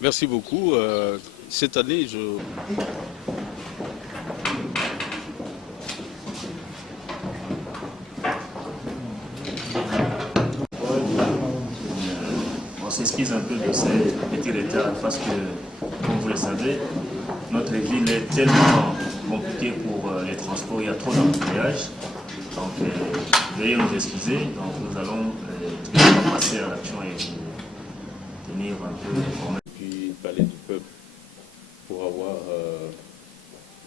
Merci beaucoup. Cette année, On s'excuse un peu de ces petits retards parce que, comme vous le savez, notre ville est tellement compliquée pour les transports, il y a trop d'embouteillages. Donc, veuillez nous excuser. Donc, nous allons passer à l'action et vous tenir un peu informés. puis Palais du Peuple pour avoir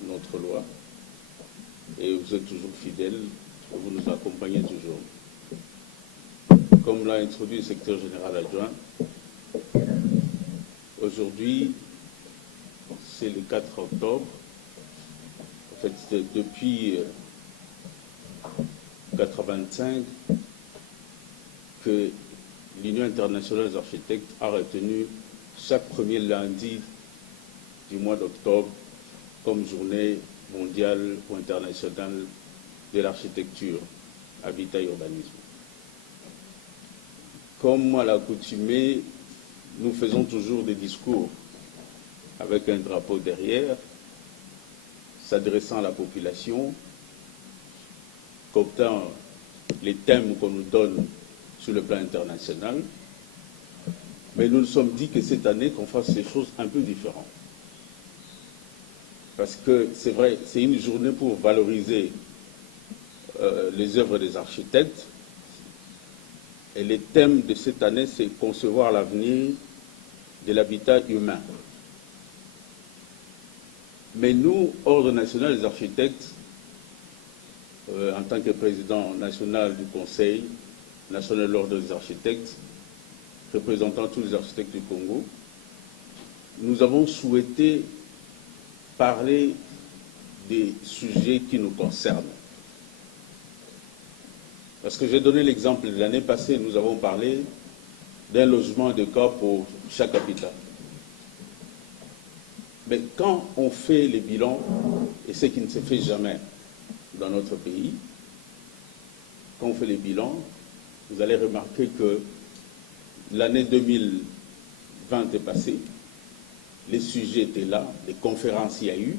notre loi. Et vous êtes toujours fidèles, vous nous accompagnez toujours. Comme l'a introduit le secrétaire général adjoint, aujourd'hui, c'est le 4 octobre. En fait, depuis 1985 que l'Union internationale des architectes a retenu chaque premier lundi du mois d'octobre comme journée mondiale ou internationale de l'architecture, habitat et urbanisme. Comme à l'accoutumée, nous faisons toujours des discours avec un drapeau derrière, s'adressant à la population, cooptant les thèmes qu'on nous donne sur le plan international. Mais nous nous sommes dit que cette année, qu'on fasse ces choses un peu différentes. Parce que c'est vrai, c'est une journée pour valoriser les œuvres des architectes. Et les thèmes de cette année, c'est concevoir l'avenir de l'habitat humain. Mais nous, Ordre national des architectes, en tant que président national du Conseil national de l'Ordre des architectes, représentant tous les architectes du Congo, nous avons souhaité parler des sujets qui nous concernent. Parce que j'ai donné l'exemple de l'année passée, nous avons parlé d'un logement de cas pour chaque habitant. Mais quand on fait les bilans, et ce qui ne se fait jamais dans notre pays, quand on fait les bilans, vous allez remarquer que l'année 2020 est passée, les sujets étaient là, les conférences il y a eu,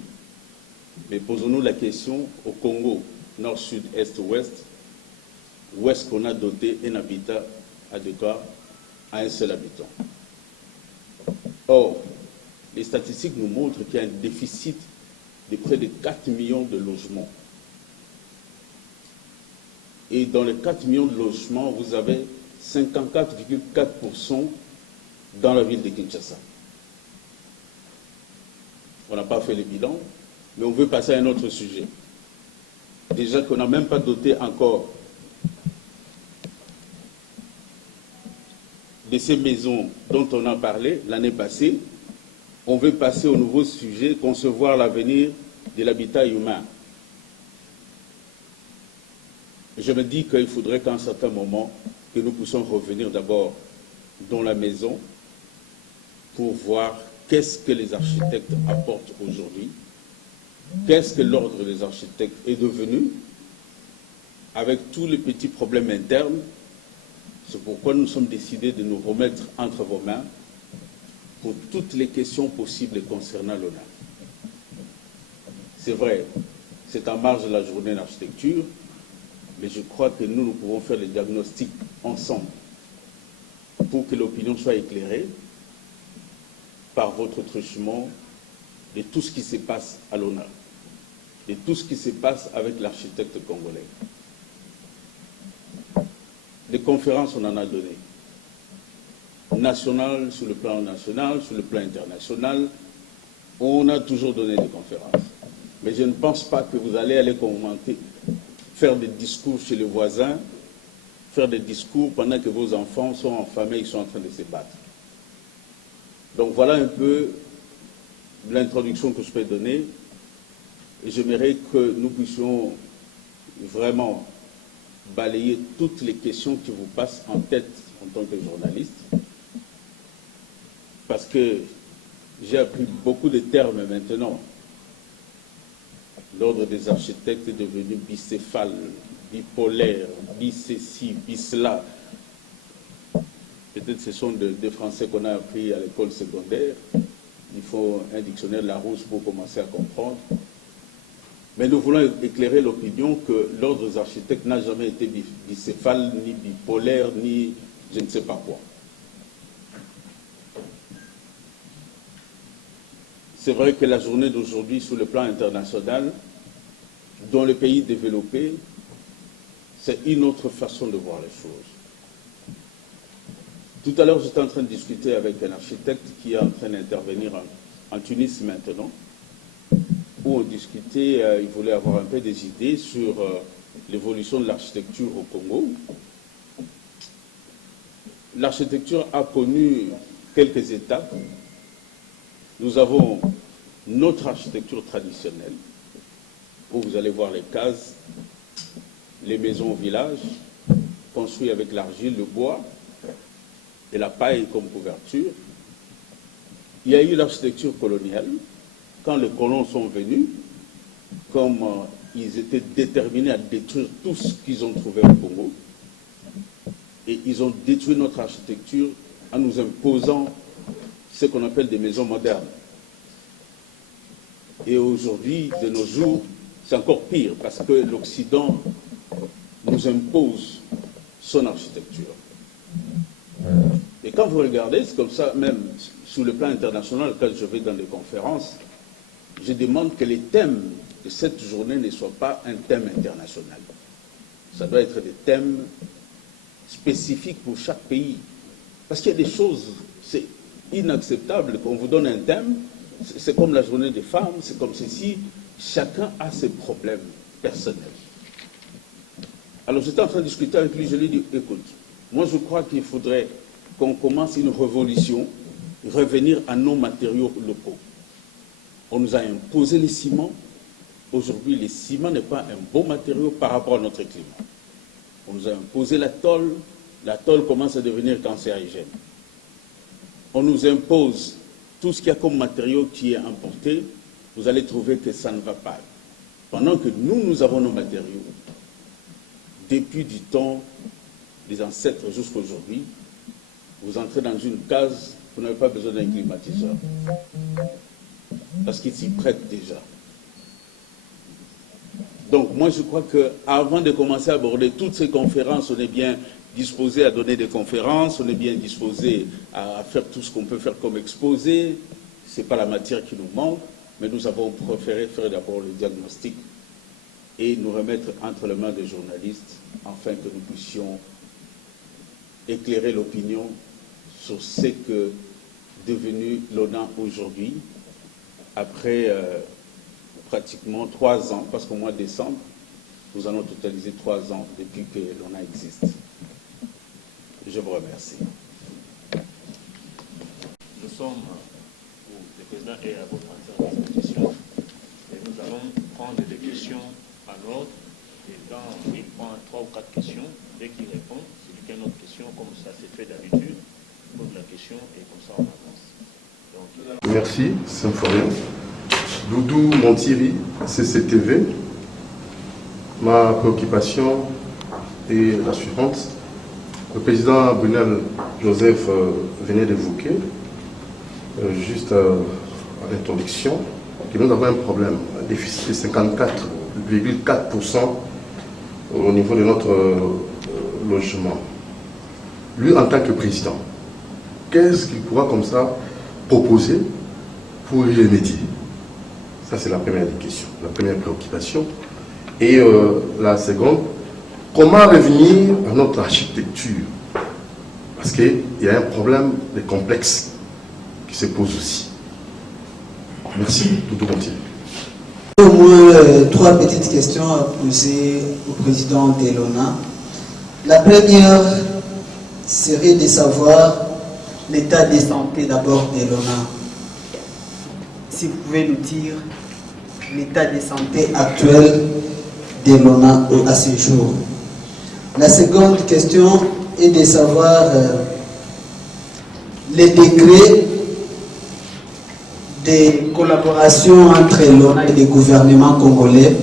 mais posons-nous la question au Congo, nord, sud, est, ouest, où est-ce qu'on a doté un habitat adéquat à un seul habitant? Or, les statistiques nous montrent qu'il y a un déficit de près de 4 millions de logements. Et dans les 4 millions de logements, vous avez 54,4% dans la ville de Kinshasa. On n'a pas fait le bilan, mais on veut passer à un autre sujet. Déjà qu'on n'a même pas doté encore de ces maisons dont on a parlé l'année passée, on veut passer au nouveau sujet, concevoir l'avenir de l'habitat humain. Je me dis qu'il faudrait qu'à un certain moment, que nous puissions revenir d'abord dans la maison pour voir qu'est-ce que les architectes apportent aujourd'hui, qu'est-ce que l'ordre des architectes est devenu, avec tous les petits problèmes internes. C'est pourquoi nous sommes décidés de nous remettre entre vos mains pour toutes les questions possibles concernant l'ONA. C'est vrai, c'est en marge de la journée d'architecture, mais je crois que nous pouvons faire le diagnostic ensemble pour que l'opinion soit éclairée par votre truchement de tout ce qui se passe à l'ONA, de tout ce qui se passe avec l'architecte congolais. Des conférences, on en a donné. National, sur le plan national, sur le plan international, on a toujours donné des conférences. Mais je ne pense pas que vous allez aller commenter, faire des discours chez les voisins, faire des discours pendant que vos enfants sont en famille, ils sont en train de se battre. Donc voilà un peu l'introduction que je peux donner. Et j'aimerais que nous puissions vraiment balayer toutes les questions qui vous passent en tête en tant que journaliste. Parce que j'ai appris beaucoup de termes maintenant. L'ordre des architectes est devenu bicéphale, bipolaire, bicéci, bisla. Et Peut-être ce sont des Français qu'on a appris à l'école secondaire. Il faut un dictionnaire Larousse pour commencer à comprendre. Mais nous voulons éclairer l'opinion que l'ordre des architectes n'a jamais été bicéphale, ni bipolaire, ni je ne sais pas quoi. C'est vrai que la journée d'aujourd'hui, sur le plan international, dans les pays développés, c'est une autre façon de voir les choses. Tout à l'heure, j'étais en train de discuter avec un architecte qui est en train d'intervenir en Tunisie maintenant, où on discutait, il voulait avoir un peu des idées sur l'évolution de l'architecture au Congo. L'architecture a connu quelques étapes. Nous avons notre architecture traditionnelle, où vous allez voir les cases, les maisons au village, construites avec l'argile, le bois et la paille comme couverture. Il y a eu l'architecture coloniale. Quand les colons sont venus, comme ils étaient déterminés à détruire tout ce qu'ils ont trouvé au Congo, et ils ont détruit notre architecture en nous imposant ce qu'on appelle des maisons modernes. Et aujourd'hui, de nos jours, c'est encore pire, parce que l'Occident nous impose son architecture. Et quand vous regardez, c'est comme ça, même sur le plan international, quand je vais dans des conférences, je demande que les thèmes de cette journée ne soient pas un thème international. Ça doit être des thèmes spécifiques pour chaque pays. Parce qu'il y a des choses, c'est inacceptable qu'on vous donne un thème, c'est comme la journée des femmes, c'est comme ceci, chacun a ses problèmes personnels. Alors j'étais en train de discuter avec lui, je lui ai dit, écoute, moi je crois qu'il faudrait qu'on commence une révolution, revenir à nos matériaux locaux. On nous a imposé le ciment. Aujourd'hui, le ciment n'est pas un bon matériau par rapport à notre climat. On nous a imposé la tôle. La tôle commence à devenir cancérigène. On nous impose tout ce qu'il y a comme matériau qui est importé. Vous allez trouver que ça ne va pas. Pendant que nous avons nos matériaux, depuis du temps des ancêtres jusqu'à aujourd'hui, vous entrez dans une case, vous n'avez pas besoin d'un climatiseur. Parce qu'ils s'y prêtent déjà. Donc moi je crois qu'avant de commencer à aborder toutes ces conférences, on est bien disposé à donner des conférences, on est bien disposé à faire tout ce qu'on peut faire comme exposé. Ce n'est pas la matière qui nous manque, mais nous avons préféré faire d'abord le diagnostic et nous remettre entre les mains des journalistes afin que nous puissions éclairer l'opinion sur ce que devenu l'ONA aujourd'hui, après pratiquement 3 ans, parce qu'au mois de décembre, nous allons totaliser 3 ans depuis que l'ONA existe. Je vous remercie. Nous sommes, le président est à votre entière disposition, et nous allons prendre des questions à l'ordre, et quand il prend 3 ou 4 questions, dès qu'il répond, c'est une autre question, comme ça s'est fait d'habitude, il pose la question, et comme ça on avance. Donc, merci, Symphorien. Doudou Montiri, CCTV. Ma préoccupation est la suivante. Le président Brunel Joseph venait d'évoquer, juste à l'introduction, que nous avons un problème, un déficit de 54,4% au niveau de notre logement. Lui, en tant que président, qu'est-ce qu'il pourra comme ça proposer pour y remédier? Ça, c'est la première question, la première préoccupation. Et la seconde, comment revenir à notre architecture? Parce qu'il y a un problème de complexe qui se pose aussi. Merci, Doudou Montiri. Au moins 3 petites questions à poser au président de l'ONA. La première serait de savoir l'état de santé d'abord de l'ONA. Si vous pouvez nous dire l'état de santé actuel de l'ONA à ce jour. La seconde question est de savoir les décrets de collaboration entre l'ONA et les gouvernements congolais.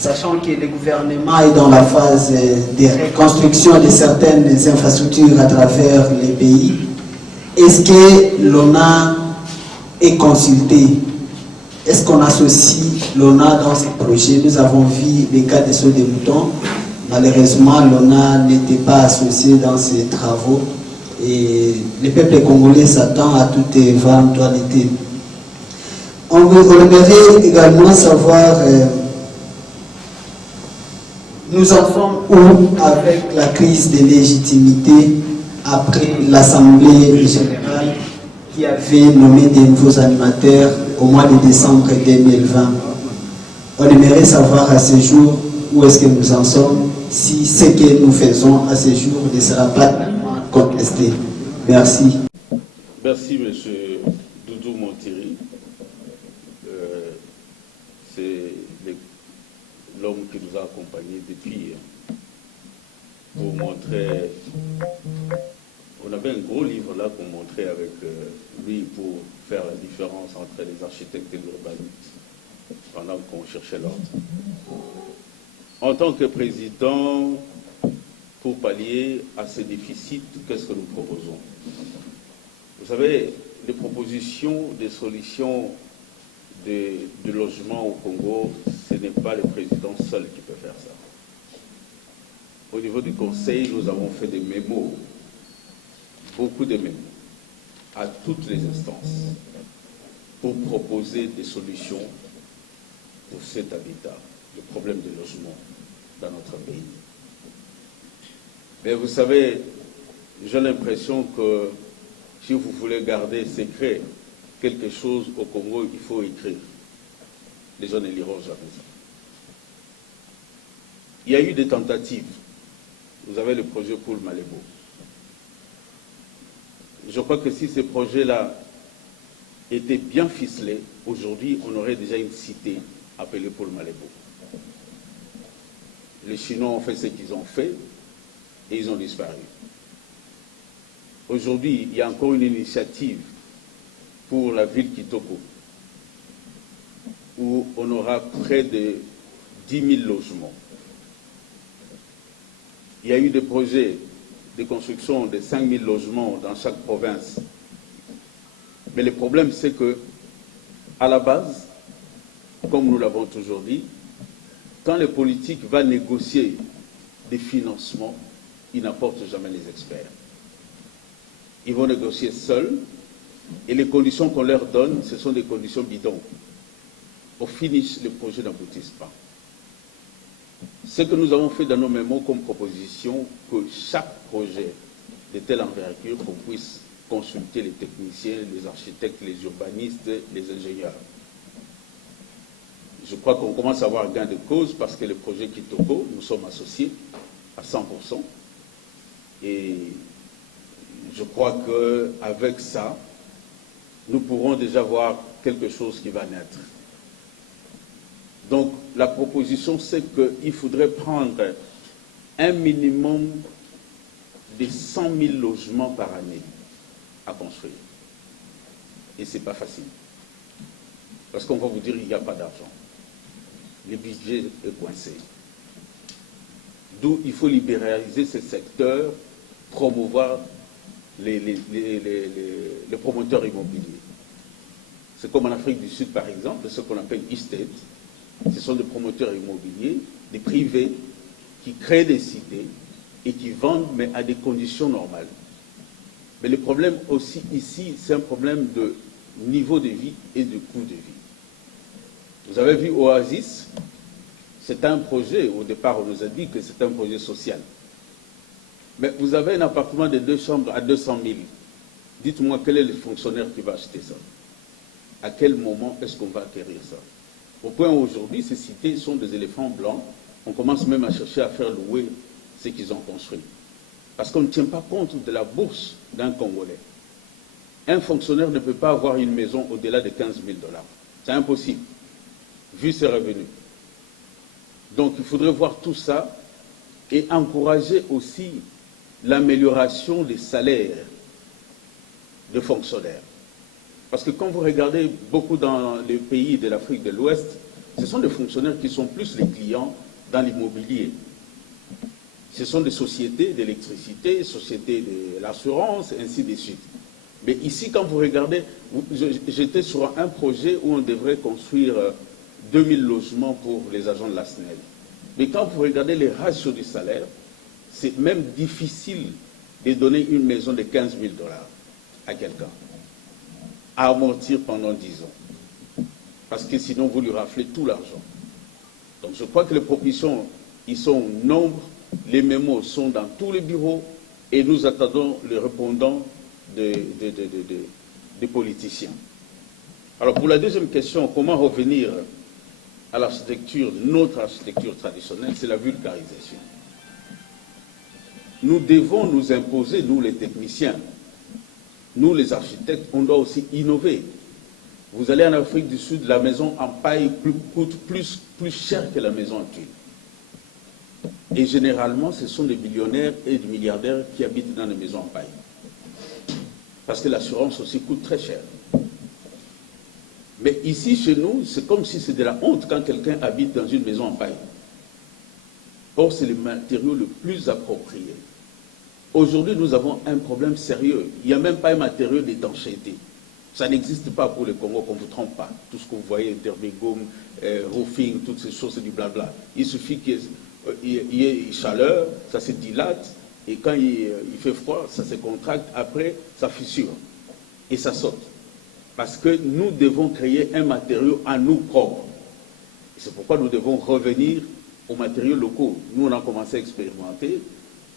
sachant que le gouvernement est dans la phase de reconstruction de certaines infrastructures à travers les pays. Est-ce que l'ONA est consulté? Est-ce qu'on associe l'ONA dans ces projets? Nous avons vu les cas de sauts des moutons. Malheureusement, l'ONA n'était pas associé dans ces travaux et le peuple congolais s'attend à toute éventualité. On aimerait également savoir, nous en sommes où avec la crise de légitimité après l'Assemblée générale qui avait nommé des nouveaux animateurs au mois de décembre 2020. On aimerait savoir à ce jour où est-ce que nous en sommes, si ce que nous faisons à ce jour ne sera pas contesté. Merci. Merci, M. Doudou Montiri. C'est l'homme qui nous a accompagnés depuis pour montrer. On avait un gros livre là qu'on montrait avec lui pour faire la différence entre les architectes et l'urbanistes pendant qu'on cherchait l'ordre. En tant que président, pour pallier à ces déficits, qu'est-ce que nous proposons? Vous savez, les propositions des solutions de logement au Congo, ce n'est pas le président seul qui peut faire ça. Au niveau du Conseil, nous avons fait des mémos, beaucoup de mémos, à toutes les instances, pour proposer des solutions pour cet habitat, le problème du logement dans notre pays. Mais vous savez, j'ai l'impression que si vous voulez garder secret quelque chose au Congo, il faut écrire. Les gens ne liront jamais ça. Il y a eu des tentatives. Vous avez le projet Paul Malébo. Je crois que si ces projets-là étaient bien ficelés, aujourd'hui, on aurait déjà une cité appelée Paul Malébo. Les Chinois ont fait ce qu'ils ont fait et ils ont disparu. Aujourd'hui, il y a encore une initiative pour la ville Kitoko où on aura près de 10 000 logements. Il y a eu des projets de construction de 5 000 logements dans chaque province. Mais le problème, c'est que, à la base, comme nous l'avons toujours dit, quand le politique va négocier des financements, il n'apporte jamais les experts. Ils vont négocier seuls et les conditions qu'on leur donne, ce sont des conditions bidons. Au finish, les projets n'aboutissent pas. Ce que nous avons fait dans nos mémos comme proposition, que chaque projet de telle envergure, qu'on puisse consulter les techniciens, les architectes, les urbanistes, les ingénieurs. Je crois qu'on commence à avoir gain de cause parce que le projet Kitoko, nous sommes associés à 100%. Et je crois qu'avec ça, nous pourrons déjà voir quelque chose qui va naître. Donc, la proposition, c'est qu'il faudrait prendre un minimum de 100 000 logements par année à construire. Et ce n'est pas facile. Parce qu'on va vous dire qu'il n'y a pas d'argent. Le budget est coincé. D'où il faut libéraliser ce secteur, promouvoir les promoteurs immobiliers. C'est comme en Afrique du Sud, par exemple, ce qu'on appelle estate. Ce sont des promoteurs immobiliers, des privés, qui créent des cités et qui vendent, mais à des conditions normales. Mais le problème aussi ici, c'est un problème de niveau de vie et de coût de vie. Vous avez vu Oasis, c'est un projet, au départ on nous a dit que c'est un projet social. Mais vous avez un appartement de 2 chambres à 200 000. Dites-moi quel est le fonctionnaire qui va acheter ça? À quel moment est-ce qu'on va acquérir ça? Au point où aujourd'hui, ces cités sont des éléphants blancs. On commence même à chercher à faire louer ce qu'ils ont construit. Parce qu'on ne tient pas compte de la bourse d'un Congolais. Un fonctionnaire ne peut pas avoir une maison au-delà de 15 000 $. C'est impossible, vu ses revenus. Donc il faudrait voir tout ça et encourager aussi l'amélioration des salaires de fonctionnaires. Parce que quand vous regardez beaucoup dans les pays de l'Afrique de l'Ouest, Ce sont des fonctionnaires qui sont plus les clients dans l'immobilier. Ce sont des sociétés d'électricité, sociétés de l'assurance, ainsi de suite. Mais ici, quand vous regardez, j'étais sur un projet où on devrait construire 2000 logements pour les agents de la SNEL. Mais quand vous regardez les ratios du salaire, c'est même difficile de donner une maison de 15 000 $ à quelqu'un, à amortir pendant 10 ans. Parce que sinon, vous lui raflez tout l'argent. Donc je crois que les propositions, ils sont au nombre, les mémos sont dans tous les bureaux, et nous attendons les répondants des politiciens. Alors pour la deuxième question, comment revenir à l'architecture, notre architecture traditionnelle, c'est la vulgarisation. Nous devons nous imposer, nous les techniciens, nous les architectes, on doit aussi innover. Vous allez en Afrique du Sud, la maison en paille coûte plus cher que la maison en tuile. Et généralement, ce sont des millionnaires et des milliardaires qui habitent dans les maisons en paille. Parce que l'assurance aussi coûte très cher. Mais ici, chez nous, c'est comme si c'était de la honte quand quelqu'un habite dans une maison en paille. Or, c'est le matériau le plus approprié. Aujourd'hui, nous avons un problème sérieux. Il n'y a même pas un matériau d'étanchéité. Ça n'existe pas pour le Congo, qu'on ne vous trompe pas. Tout ce que vous voyez, Derbegum, roofing, toutes ces choses, c'est du blabla. Il suffit qu'il y ait chaleur, ça se dilate, et quand il fait froid, ça se contracte, après, ça fissure, et ça saute. Parce que nous devons créer un matériau à nous propres. C'est pourquoi nous devons revenir aux matériaux locaux. Nous, on a commencé à expérimenter.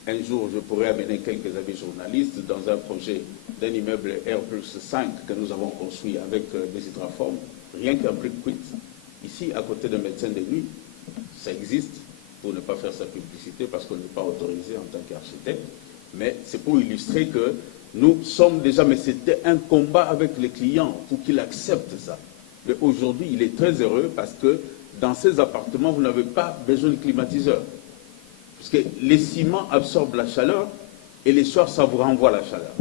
Un jour, je pourrais amener quelques amis journalistes dans un projet d'un immeuble R+5 que nous avons construit avec des hydraformes, rien qu'un brick-quit. Ici, à côté d'un médecin de nuit, ça existe, pour ne pas faire sa publicité, parce qu'on n'est pas autorisé en tant qu'architecte, mais c'est pour illustrer que nous sommes déjà, mais c'était un combat avec les clients pour qu'ils acceptent ça. Mais aujourd'hui, il est très heureux parce que dans ces appartements, vous n'avez pas besoin de climatiseur. Parce que les ciments absorbent la chaleur et les soirs, ça vous renvoie la chaleur.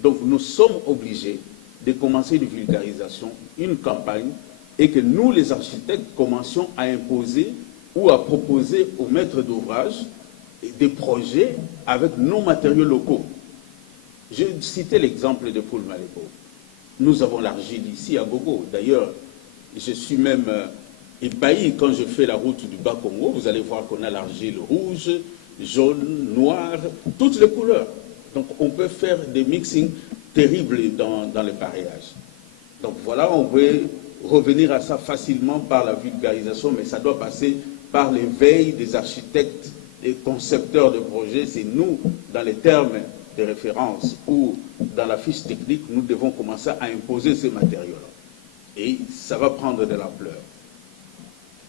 Donc nous sommes obligés de commencer une vulgarisation, une campagne, et que nous, les architectes, commencions à imposer ou à proposer aux maîtres d'ouvrage des projets avec nos matériaux locaux. J'ai cité l'exemple de Poul-Malépo. Nous avons l'argile ici à Gogo. D'ailleurs, je suis même ébahi quand je fais la route du Bas-Congo. Vous allez voir qu'on a l'argile rouge, jaune, noire, toutes les couleurs. Donc on peut faire des mixings terribles dans le pareillage. Donc voilà, on peut revenir à ça facilement par la vulgarisation, mais ça doit passer par l'éveil des architectes et concepteurs de projets. C'est nous, dans les termes de référence ou dans la fiche technique, nous devons commencer à imposer ces matériaux-là. Et ça va prendre de l'ampleur.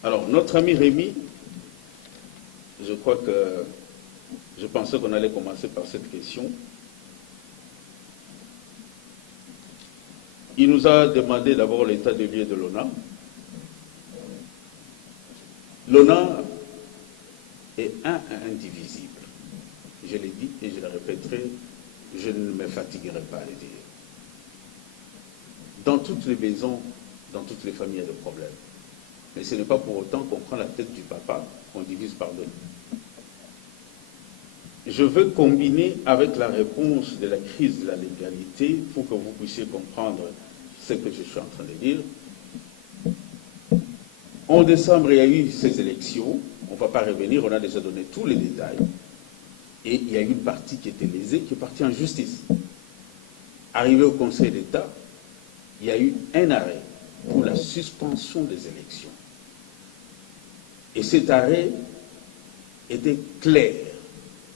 Alors, notre ami Rémi, je crois que je pensais qu'on allait commencer par cette question. Il nous a demandé d'abord l'état des lieux de l'ONA. L'ONA est indivisible. Je l'ai dit et je le répéterai, je ne me fatiguerai pas à le dire. Dans toutes les maisons, dans toutes les familles, il y a des problèmes. Mais ce n'est pas pour autant qu'on prend la tête du papa, qu'on divise par deux. Je veux combiner avec la réponse de la crise de la légalité pour que vous puissiez comprendre ce que je suis en train de dire. En décembre, il y a eu ces élections. On ne va pas revenir, on a déjà donné tous les détails. Et il y a eu une partie qui était lésée, qui est partie en justice. Arrivé au Conseil d'État, il y a eu un arrêt pour la suspension des élections. Et cet arrêt était clair.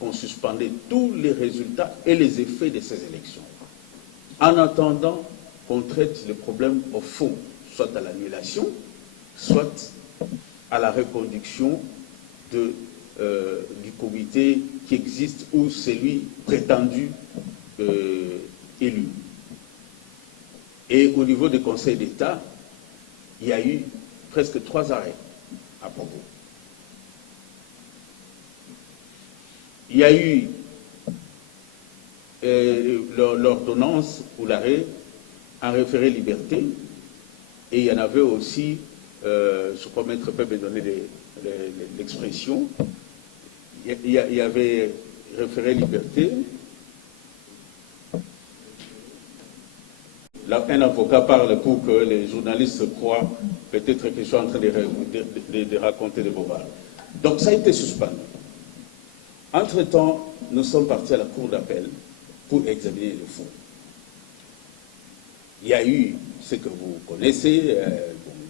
On suspendait tous les résultats et les effets de ces élections. En attendant qu'on traite le problème au fond, soit à l'annulation, soit à la reconduction du comité qui existe ou celui prétendu élu. Et au niveau du Conseil d'État, il y a eu presque 3 arrêts à propos. Il y a eu l'ordonnance ou l'arrêt en référé liberté, et il y en avait aussi je crois Maître peut me donner l'expression, il y avait référé liberté. Là, un avocat parle pour que les journalistes croient peut-être que je suis en train de raconter des bobards. Donc ça a été suspendu. Entre-temps, nous sommes partis à la cour d'appel pour examiner le fond. Il y a eu ce que vous connaissez,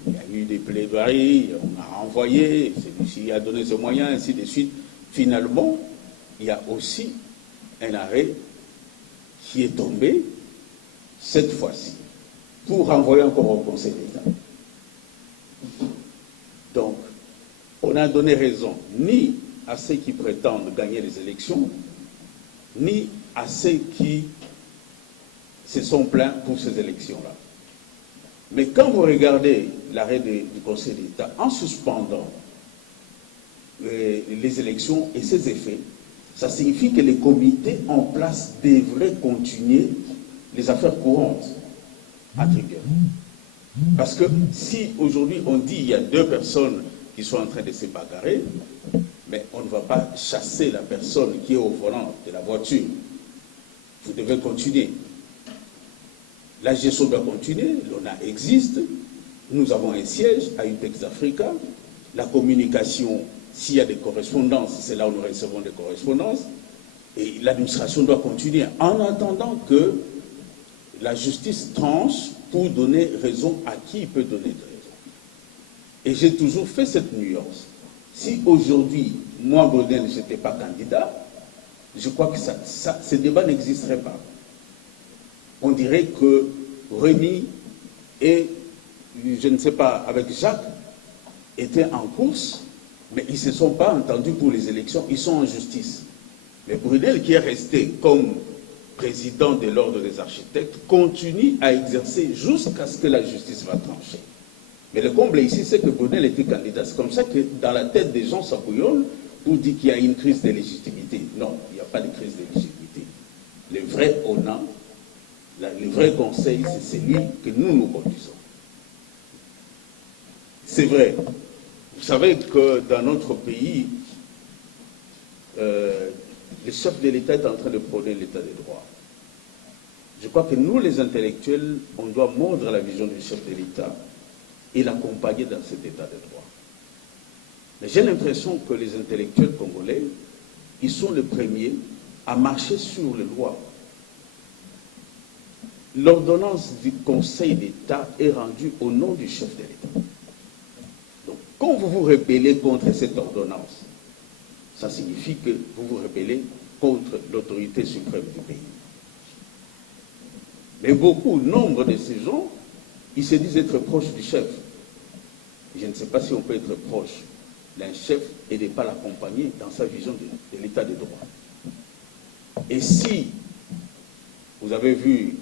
il y a eu des plaidoiries, on a renvoyé, celui-ci a donné ce moyen, ainsi de suite. Finalement, il y a aussi un arrêt qui est tombé, cette fois-ci, pour renvoyer encore au Conseil d'État. Donc, on n'a donné raison ni à ceux qui prétendent gagner les élections, ni à ceux qui se sont plaints pour ces élections-là. Mais quand vous regardez l'arrêt du Conseil d'État, en suspendant les élections et ses effets, ça signifie que les comités en place devraient continuer les affaires courantes, entre guillemets. Parce que si aujourd'hui on dit qu'il y a 2 personnes qui sont en train de se bagarrer, mais on ne va pas chasser la personne qui est au volant de la voiture. Vous devez continuer. La gestion doit continuer, l'ONA existe, nous avons un siège à UPEX Africa, la communication, s'il y a des correspondances, c'est là où nous recevons des correspondances, et l'administration doit continuer en attendant que la justice tranche pour donner raison à qui peut donner de raison. Et j'ai toujours fait cette nuance. Si aujourd'hui, moi, Brunel, je n'étais pas candidat, je crois que ce débat n'existerait pas. On dirait que Rémi et, je ne sais pas, avec Jacques, étaient en course, mais ils ne se sont pas entendus pour les élections, ils sont en justice. Mais Brunel, qui est resté comme président de l'ordre des architectes, continue à exercer jusqu'à ce que la justice va trancher. Mais le comble ici, c'est que Brunel était candidat. C'est comme ça que dans la tête des gens, ça bouillonne pour dire qu'il y a une crise de légitimité. Non, il n'y a pas de crise de légitimité. Le vrai ONA, le vrai conseil, c'est celui que nous conduisons. C'est vrai. Vous savez que dans notre pays, le chef de l'État est en train de prôner l'État de droit. Je crois que nous, les intellectuels, on doit mordre la vision du chef de l'État et l'accompagner dans cet État de droit. Mais j'ai l'impression que les intellectuels congolais, ils sont les premiers à marcher sur les lois. L'ordonnance du Conseil d'État est rendue au nom du chef de l'État. Donc, quand vous vous rebellez contre cette ordonnance, ça signifie que vous vous rebellez contre l'autorité suprême du pays. Mais nombre de ces gens, ils se disent être proches du chef. Je ne sais pas si on peut être proche d'un chef et de ne pas l'accompagner dans sa vision de l'état de droit. Et si vous avez vu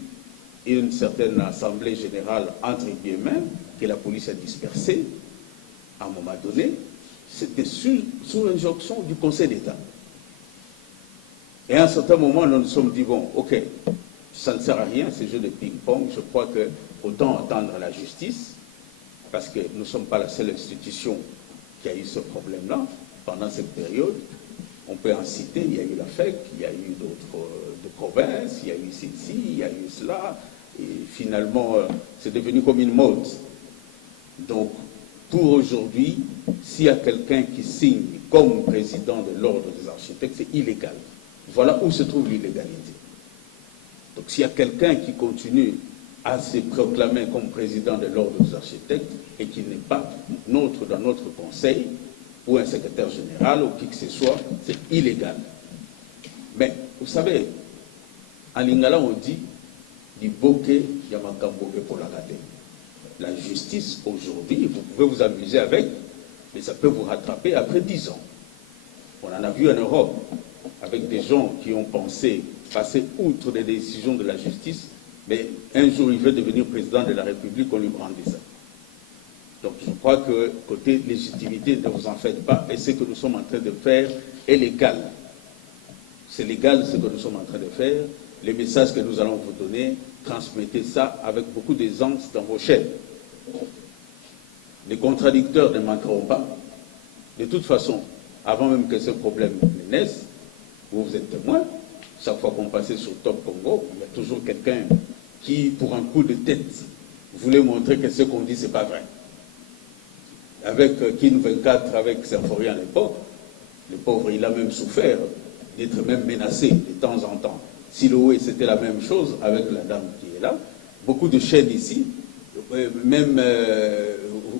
une certaine assemblée générale, entre guillemets, que la police a dispersée, à un moment donné, c'était sous injonction du Conseil d'État. Et à un certain moment, nous nous sommes dit, bon, ok, ça ne sert à rien, ces jeux de ping-pong, je crois que autant attendre la justice, parce que nous ne sommes pas la seule institution qui a eu ce problème-là pendant cette période. On peut en citer, il y a eu la FEC, il y a eu d'autres de provinces, il y a eu ceci, il y a eu cela, et finalement, c'est devenu comme une mode. Donc, pour aujourd'hui, s'il y a quelqu'un qui signe comme président de l'ordre des architectes, c'est illégal. Voilà où se trouve l'illégalité. Donc s'il y a quelqu'un qui continue à se proclamer comme président de l'ordre des architectes et qui n'est pas dans notre conseil, ou un secrétaire général, ou qui que ce soit, c'est illégal. Mais, vous savez, en lingala, on dit « di boke yamakamboke pour la gade ». La justice, aujourd'hui, vous pouvez vous amuser avec, mais ça peut vous rattraper après 10 ans. On en a vu en Europe, avec des gens qui ont pensé passer outre des décisions de la justice, mais un jour il veut devenir président de la République, on lui brandit ça. Donc je crois que côté légitimité, ne vous en faites pas, et ce que nous sommes en train de faire est légal. C'est légal ce que nous sommes en train de faire. Les messages que nous allons vous donner, transmettez ça avec beaucoup d'aisance dans vos chaînes. Les contradicteurs ne manqueront pas. De toute façon, avant même que ce problème ne naisse, vous êtes témoin, chaque fois qu'on passait sur Top Congo, il y a toujours quelqu'un qui, pour un coup de tête, voulait montrer que ce qu'on dit, ce n'est pas vrai. Avec Kin 24, avec Serfori à l'époque, le pauvre, il a même souffert d'être même menacé de temps en temps. Siloé, c'était la même chose avec la dame qui est là. Beaucoup de chaînes ici, même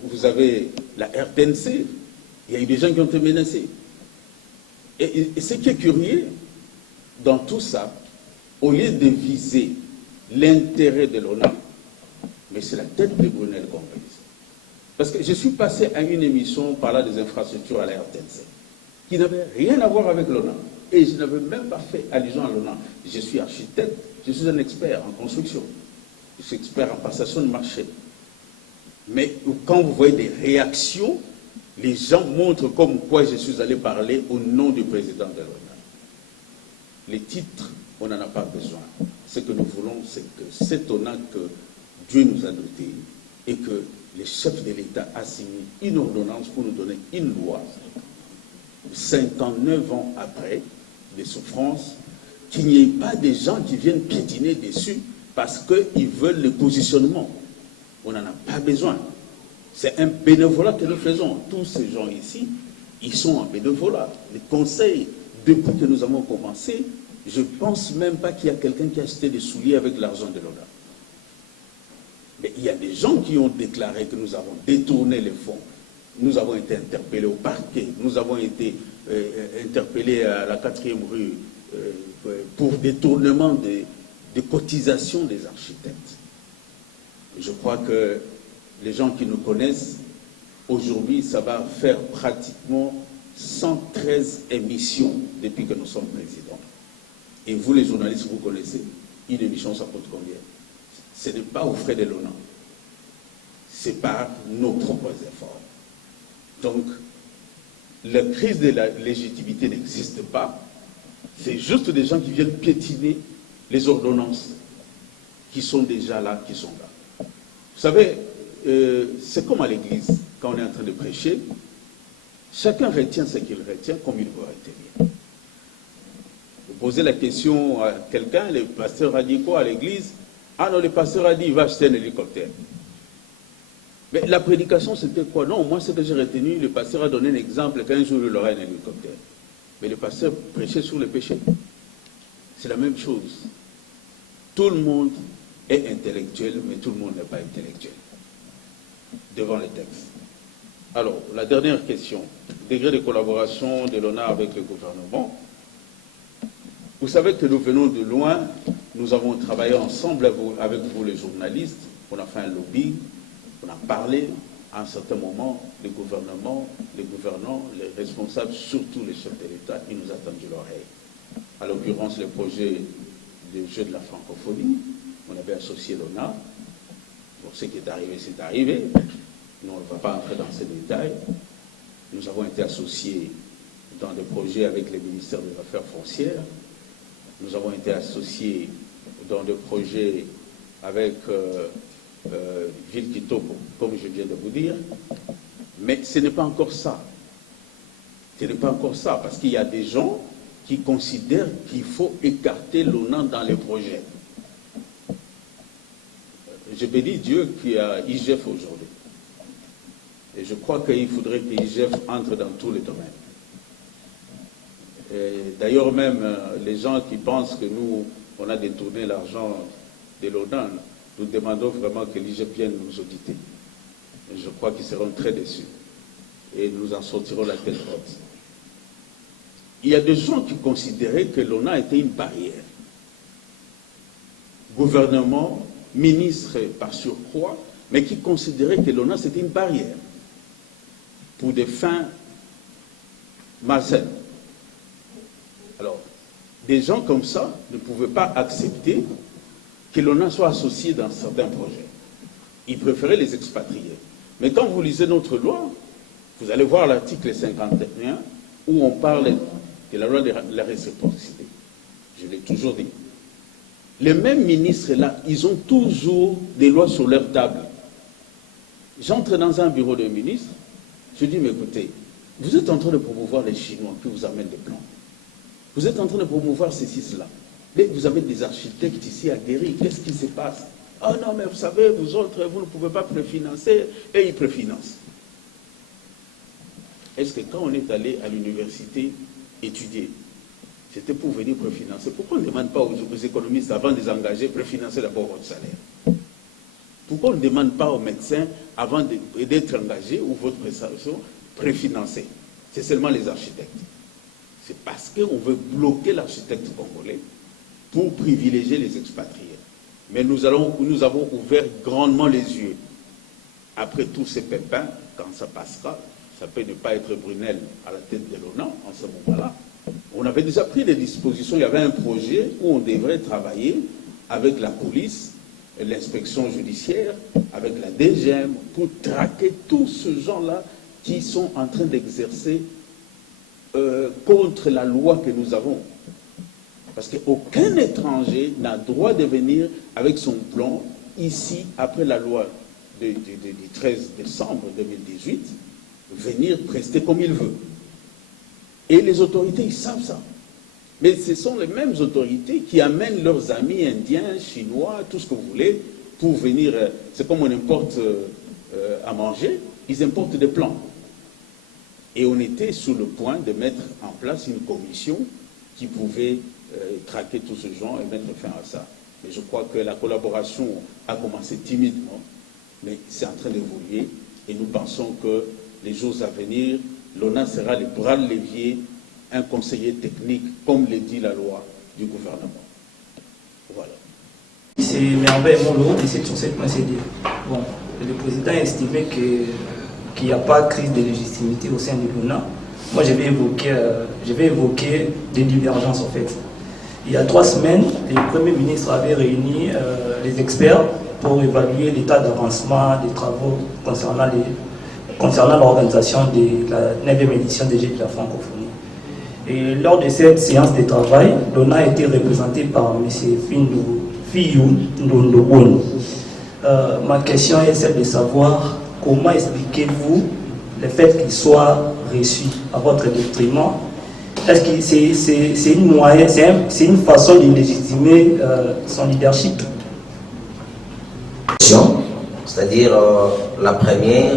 vous avez la RTNC, il y a eu des gens qui ont été menacés. Et ce qui est curieux dans tout ça, au lieu de viser l'intérêt de l'ONA, mais c'est la tête de Brunel qu'on vise. Parce que je suis passé à une émission parlant des infrastructures à la RTNC, qui n'avait rien à voir avec l'ONA. Et je n'avais même pas fait allusion à l'ONA. Je suis architecte, je suis un expert en construction, je suis expert en passation de marché. Mais quand vous voyez des réactions, les gens montrent comme quoi je suis allé parler au nom du président de l'ONA. Les titres, on n'en a pas besoin. Ce que nous voulons, c'est que cet ONA que Dieu nous a doté et que les chefs de l'État a signé une ordonnance pour nous donner une loi, 59 ans après, des souffrances, qu'il n'y ait pas des gens qui viennent piétiner dessus parce qu'ils veulent le positionnement. On n'en a pas besoin. C'est un bénévolat que nous faisons. Tous ces gens ici, ils sont en bénévolat. Les conseils, depuis que nous avons commencé, je ne pense même pas qu'il y a quelqu'un qui a acheté des souliers avec l'argent de l'ONA. Mais il y a des gens qui ont déclaré que nous avons détourné les fonds. Nous avons été interpellés au parquet. Nous avons été interpellés à la 4e rue pour détournement des cotisations des architectes. Je crois que les gens qui nous connaissent, aujourd'hui, ça va faire pratiquement 113 émissions depuis que nous sommes présidents. Et vous, les journalistes, vous connaissez, une émission, ça coûte combien? Ce n'est pas aux frais de l'ONA. C'est par nos propres efforts. Donc, la crise de la légitimité n'existe pas. C'est juste des gens qui viennent piétiner les ordonnances qui sont déjà là, qui sont là. Vous savez, c'est comme à l'église, quand on est en train de prêcher, chacun retient ce qu'il retient comme il veut retenir. Vous posez la question à quelqu'un, le pasteur a dit quoi à l'église? Ah non, le pasteur a dit il va acheter un hélicoptère. Mais la prédication, c'était quoi? Non, moi, ce que j'ai retenu, le pasteur a donné un exemple qu'un jour, il aura un hélicoptère. Mais le pasteur prêchait sur le péché. C'est la même chose. Tout le monde est intellectuel, mais tout le monde n'est pas intellectuel devant les textes. Alors, la dernière question. Degré de collaboration de l'ONA avec le gouvernement. Vous savez que nous venons de loin. Nous avons travaillé ensemble avec vous, les journalistes. On a fait un lobby. On a parlé à un certain moment, le gouvernement, les gouvernants, les responsables, surtout les chefs de l'État, ils nous ont tendu l'oreille. À l'occurrence, le projet des Jeux de la francophonie, on avait associé l'ONA. Bon, ce qui est arrivé, c'est arrivé. Nous, on ne va pas entrer dans ces détails. Nous avons été associés dans des projets avec les ministères des Affaires foncières. Nous avons été associés dans des projets avec Ville Kitoko, comme je viens de vous dire. Mais ce n'est pas encore ça. Ce n'est pas encore ça, parce qu'il y a des gens qui considèrent qu'il faut écarter l'ONA dans les projets. Je bénis Dieu qui a IGF aujourd'hui. Et je crois qu'il faudrait que IGF entre dans tous les domaines. D'ailleurs, même les gens qui pensent que nous, on a détourné l'argent de l'ONA, nous demandons vraiment que l'IGF vienne nous auditer. Et je crois qu'ils seront très déçus. Et nous en sortirons la tête haute. Il y a des gens qui considéraient que l'ONA était une barrière. Gouvernement, ministre par surcroît, mais qui considéraient que l'ONA c'était une barrière pour des fins malsaines. Alors, des gens comme ça ne pouvaient pas accepter que l'ONA soit associé dans certains projets. Ils préféraient les expatrier. Mais quand vous lisez notre loi, vous allez voir l'article 51 où on parle de la loi de la réciprocité. Je l'ai toujours dit. Les mêmes ministres là, ils ont toujours des lois sur leur table. J'entre dans un bureau de ministre, je dis, mais écoutez, vous êtes en train de promouvoir les Chinois qui vous amènent des plans. Vous êtes en train de promouvoir ceci, cela. Mais vous avez des architectes ici à Guéry, qu'est-ce qui se passe? Ah non, mais vous savez, vous autres, vous ne pouvez pas préfinancer, et ils préfinancent. Est-ce que quand on est allé à l'université étudier, c'était pour venir préfinancer? Pourquoi on ne demande pas aux économistes, avant de les engager, préfinancer d'abord votre salaire? Pourquoi on ne demande pas aux médecins, avant d'être engagés, ou votre prestation, préfinancer? C'est seulement les architectes. C'est parce qu'on veut bloquer l'architecte congolais pour privilégier les expatriés. Mais nous avons ouvert grandement les yeux. Après tous ces pépins, quand ça passera, ça peut ne pas être Brunel à la tête de l'ONA en ce moment-là. On avait déjà pris des dispositions, il y avait un projet où on devrait travailler avec la police, l'inspection judiciaire, avec la DGM, pour traquer tous ces gens-là qui sont en train d'exercer contre la loi que nous avons. Parce qu'aucun étranger n'a droit de venir avec son plan ici, après la loi du 13 décembre 2018, venir prester comme il veut. Et les autorités, ils savent ça. Mais ce sont les mêmes autorités qui amènent leurs amis indiens, chinois, tout ce que vous voulez, pour venir. C'est comme on importe à manger, ils importent des plans. Et on était sur le point de mettre en place une commission qui pouvait traquer tous ces gens et mettre fin à ça. Mais je crois que la collaboration a commencé timidement, mais c'est en train d'évoluer. Et nous pensons que les jours à venir, l'ONA sera le bras de levier, un conseiller technique, comme le dit la loi du gouvernement. Voilà. C'est Merveille Molo, de cette sur cette procédure. Bon, le président a estimé qu'il n'y a pas de crise de légitimité au sein de l'ONA. Moi, je vais évoquer des divergences en fait. Il y a 3 semaines, le Premier ministre avait réuni les experts pour évaluer l'état d'avancement des travaux concernant l'organisation de la 9e édition des Jeux de la francophonie. Et lors de cette séance de travail, l'ONA a été représenté par M. Fiyou Ndondobon. Ma question est celle de savoir comment expliquez-vous le fait qu'il soit reçu à votre détriment. Est-ce que c'est une façon de légitimer son leadership? C'est-à-dire, la première,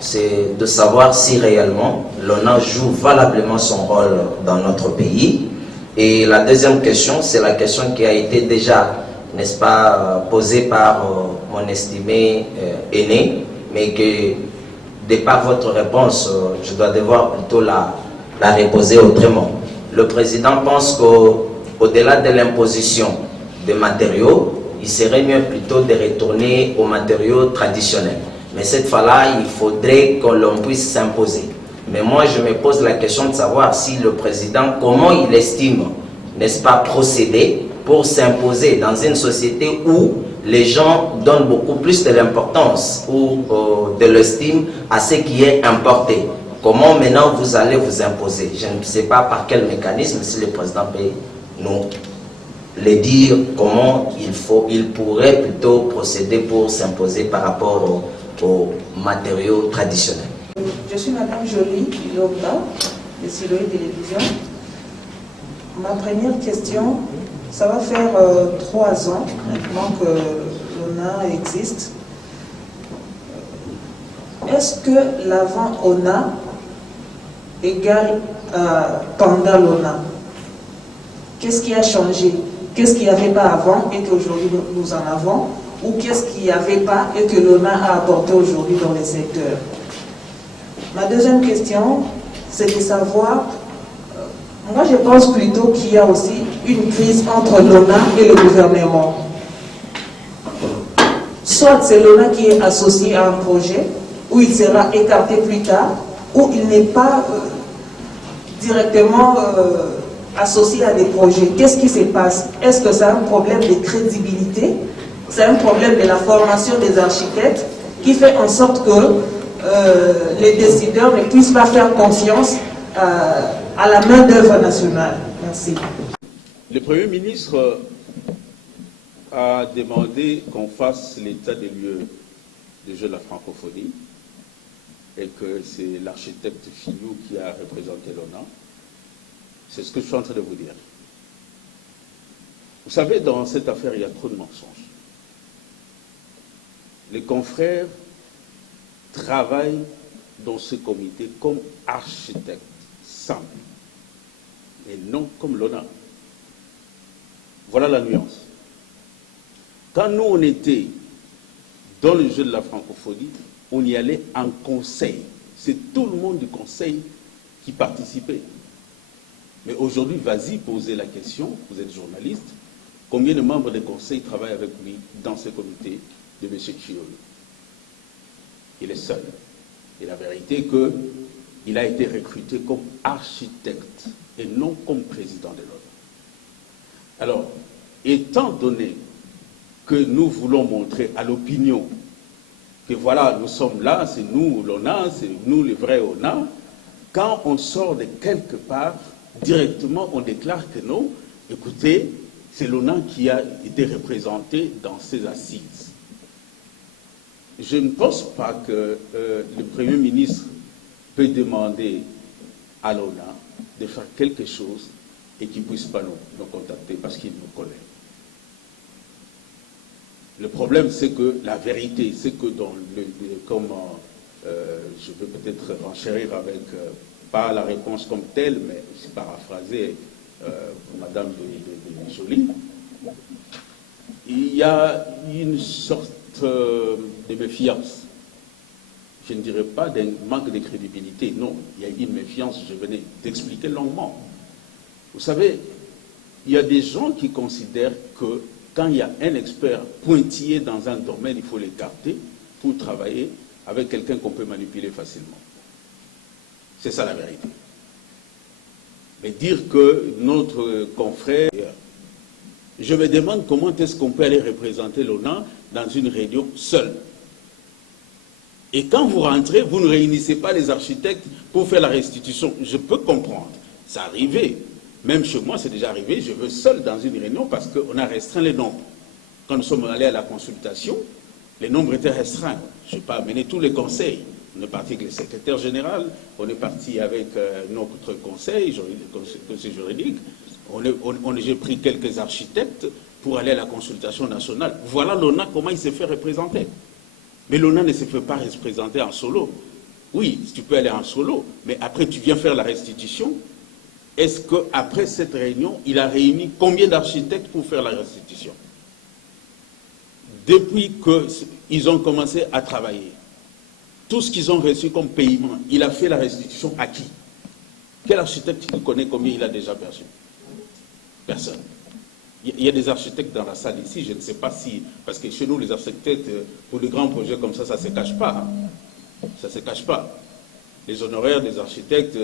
c'est de savoir si réellement l'ONA joue valablement son rôle dans notre pays. Et la deuxième question, c'est la question qui a été déjà, n'est-ce pas, posée par mon estimé aîné, mais que, de par votre réponse, je dois devoir plutôt la reposer autrement. Le président pense qu'au-delà de l'imposition de matériaux, il serait mieux plutôt de retourner aux matériaux traditionnels. Mais cette fois-là, il faudrait que l'on puisse s'imposer. Mais moi, je me pose la question de savoir si le président, comment il estime, n'est-ce pas, procéder pour s'imposer dans une société où les gens donnent beaucoup plus de l'importance ou de l'estime à ce qui est importé. Comment maintenant vous allez vous imposer? Je ne sais pas par quel mécanisme, si le président peut nous le dire, comment il pourrait plutôt procéder pour s'imposer par rapport aux matériaux traditionnels. Je suis Madame Jolie Yonda, de Siloé Télévision. Ma première question, ça va faire 3 ans maintenant que l'ONA existe. Est-ce que l'avant ONA égale pendant l'ONA? Qu'est-ce qui a changé? Qu'est-ce qu'il n'y avait pas avant et qu'aujourd'hui nous en avons? Ou qu'est-ce qu'il n'y avait pas et que l'ONA a apporté aujourd'hui dans les secteurs? Ma deuxième question, c'est de savoir, moi je pense plutôt qu'il y a aussi une crise entre l'ONA et le gouvernement. Soit c'est l'ONA qui est associé à un projet, où il sera écarté plus tard, ou il n'est pas directement associé à des projets. Qu'est-ce qui se passe? Est-ce que c'est un problème de crédibilité? C'est un problème de la formation des architectes qui fait en sorte que les décideurs ne puissent pas faire confiance à la main-d'œuvre nationale. Merci. Le Premier ministre a demandé qu'on fasse l'état des lieux des Jeux de la francophonie et que c'est l'architecte Fillou qui a représenté l'ONA. C'est ce que je suis en train de vous dire. Vous savez, dans cette affaire, il y a trop de mensonges. Les confrères travaillent dans ce comité comme architectes simples, et non comme l'ONA. Voilà la nuance. Quand nous, on était dans le jeu de la francophonie, on y allait en conseil. C'est tout le monde du conseil qui participait. Mais aujourd'hui, vas-y poser la question, vous êtes journaliste, combien de membres du conseil travaillent avec lui dans ce comité de M. Chiolo? Il est seul. Et la vérité est qu'il a été recruté comme architecte et non comme président de l'ONA. Alors, étant donné que nous voulons montrer à l'opinion que voilà, nous sommes là, c'est nous l'ONA, c'est nous les vrais ONA, quand on sort de quelque part, directement on déclare que non, écoutez, c'est l'ONA qui a été représenté dans ces assises. Je ne pense pas que le Premier ministre peut demander à l'ONA de faire quelque chose et qu'il ne puisse pas nous contacter parce qu'il nous connaît. Le problème, c'est que la vérité, c'est que dans je vais peut-être renchérir avec, pas la réponse comme telle, mais c'est paraphraser Madame de Joly, il y a une sorte de méfiance. Je ne dirais pas d'un manque de crédibilité, non, il y a une méfiance, je venais d'expliquer longuement. Vous savez, il y a des gens qui considèrent que quand il y a un expert pointillé dans un domaine, il faut l'écarter pour travailler avec quelqu'un qu'on peut manipuler facilement. C'est ça la vérité. Mais dire que notre confrère... Je me demande comment est-ce qu'on peut aller représenter l'ONA dans une réunion seule. Et quand vous rentrez, vous ne réunissez pas les architectes pour faire la restitution. Je peux comprendre. Ça arrivait. Même chez moi, c'est déjà arrivé. Je veux seul dans une réunion parce qu'on a restreint les nombres. Quand nous sommes allés à la consultation, les nombres étaient restreints. Je n'ai pas amené tous les conseils. On est parti avec le secrétaire général, on est parti avec notre conseil juridique. J'ai pris quelques architectes pour aller à la consultation nationale. Voilà l'ONA, comment il s'est fait représenter. Mais l'ONA ne se fait pas représenter en solo. Oui, tu peux aller en solo, mais après tu viens faire la restitution. Est-ce qu'après cette réunion, il a réuni combien d'architectes pour faire la restitution? Depuis qu'ils ont commencé à travailler, tout ce qu'ils ont reçu comme paiement, il a fait la restitution à qui? Quel architecte qui connaît combien il a déjà perçu? Personne. Il y a des architectes dans la salle ici, je ne sais pas si... Parce que chez nous, les architectes, pour de grands projets comme ça ne se cache pas. Hein. Ça ne se cache pas. Les honoraires des architectes,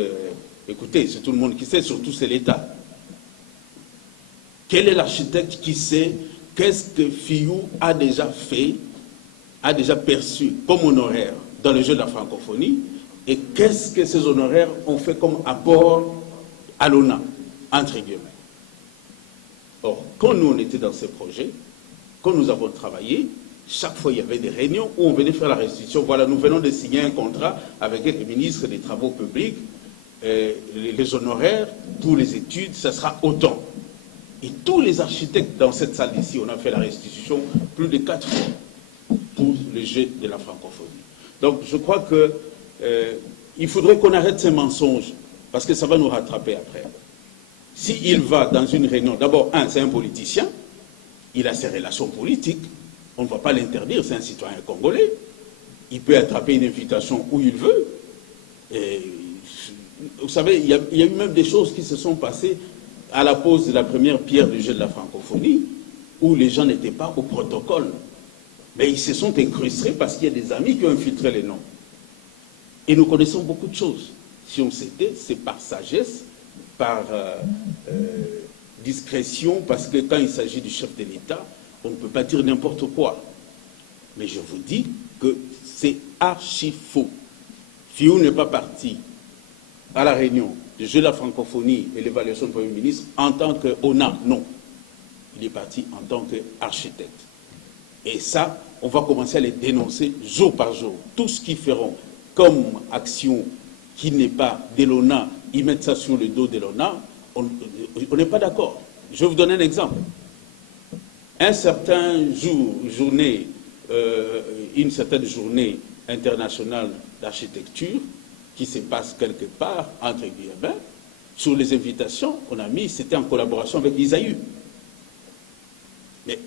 écoutez, c'est tout le monde qui sait, surtout c'est l'État. Quel est l'architecte qui sait qu'est-ce que Fillou a déjà fait, a déjà perçu comme honoraire dans le jeu de la francophonie, et qu'est-ce que ces honoraires ont fait comme apport à l'ONA, entre guillemets. Or, quand nous on était dans ces projets, quand nous avons travaillé, chaque fois il y avait des réunions où on venait faire la restitution. Voilà, nous venons de signer un contrat avec le ministre des Travaux publics, les honoraires, tous les études, ça sera autant. Et tous les architectes dans cette salle d'ici, on a fait la restitution plus de 4 fois pour le jeu de la francophonie. Donc je crois qu'il faudrait qu'on arrête ces mensonges, parce que ça va nous rattraper après. S'il va dans une réunion, d'abord, c'est un politicien, il a ses relations politiques, on ne va pas l'interdire, c'est un citoyen congolais, il peut attraper une invitation où il veut. Et, vous savez, il y a eu même des choses qui se sont passées à la pose de la première pierre du jeu de la francophonie, où les gens n'étaient pas au protocole. Mais ils se sont incrustés parce qu'il y a des amis qui ont infiltré les noms. Et nous connaissons beaucoup de choses. Si on s'était, c'est par sagesse, par discrétion, parce que quand il s'agit du chef de l'État, on ne peut pas dire n'importe quoi. Mais je vous dis que c'est archi faux. Fillou n'est pas parti à la réunion du jeu de la francophonie et l'évaluation du Premier ministre en tant qu'ONA, non. Il est parti en tant qu'architecte. Et ça, on va commencer à les dénoncer jour par jour. Tout ce qu'ils feront comme action qui n'est pas de l'ONA, ils mettent ça sur le dos de l'ONA, on n'est pas d'accord. Je vais vous donner un exemple. Un certain une certaine journée internationale d'architecture qui se passe quelque part, entre guillemets, sur les invitations qu'on a mis, c'était en collaboration avec Isaïe. Mais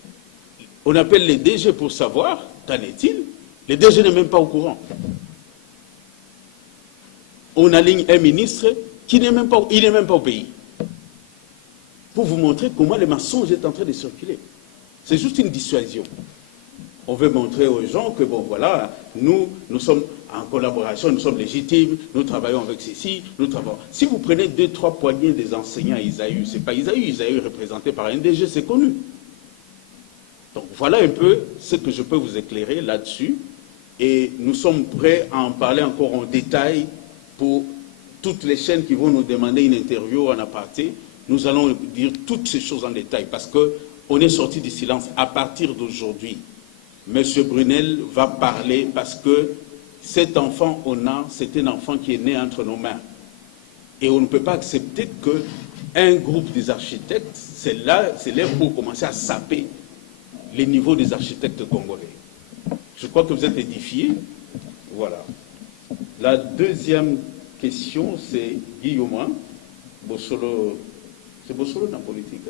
on appelle les DG pour savoir, qu'en est-il? Les DG n'est même pas au courant. On aligne un ministre qui n'est même pas au pays. Pour vous montrer comment le mensonge est en train de circuler. C'est juste une dissuasion. On veut montrer aux gens que, bon, voilà, nous sommes en collaboration, nous sommes légitimes, nous travaillons avec ceci, nous travaillons. Si vous prenez 2-3 poignées des enseignants Isaïe, ce n'est pas Isaïe est représenté par un DG, c'est connu. Donc voilà un peu ce que je peux vous éclairer là-dessus. Et nous sommes prêts à en parler encore en détail pour toutes les chaînes qui vont nous demander une interview en aparté. Nous allons dire toutes ces choses en détail parce qu'on est sorti du silence. À partir d'aujourd'hui, M. Brunel va parler parce que cet enfant, c'est un enfant qui est né entre nos mains. Et on ne peut pas accepter qu'un groupe des architectes, c'est là pour commencer à saper les niveaux des architectes congolais. Je crois que vous êtes édifiés. Voilà. La deuxième question, c'est Guillaume Bossolo. C'est Bossolo dans la politique.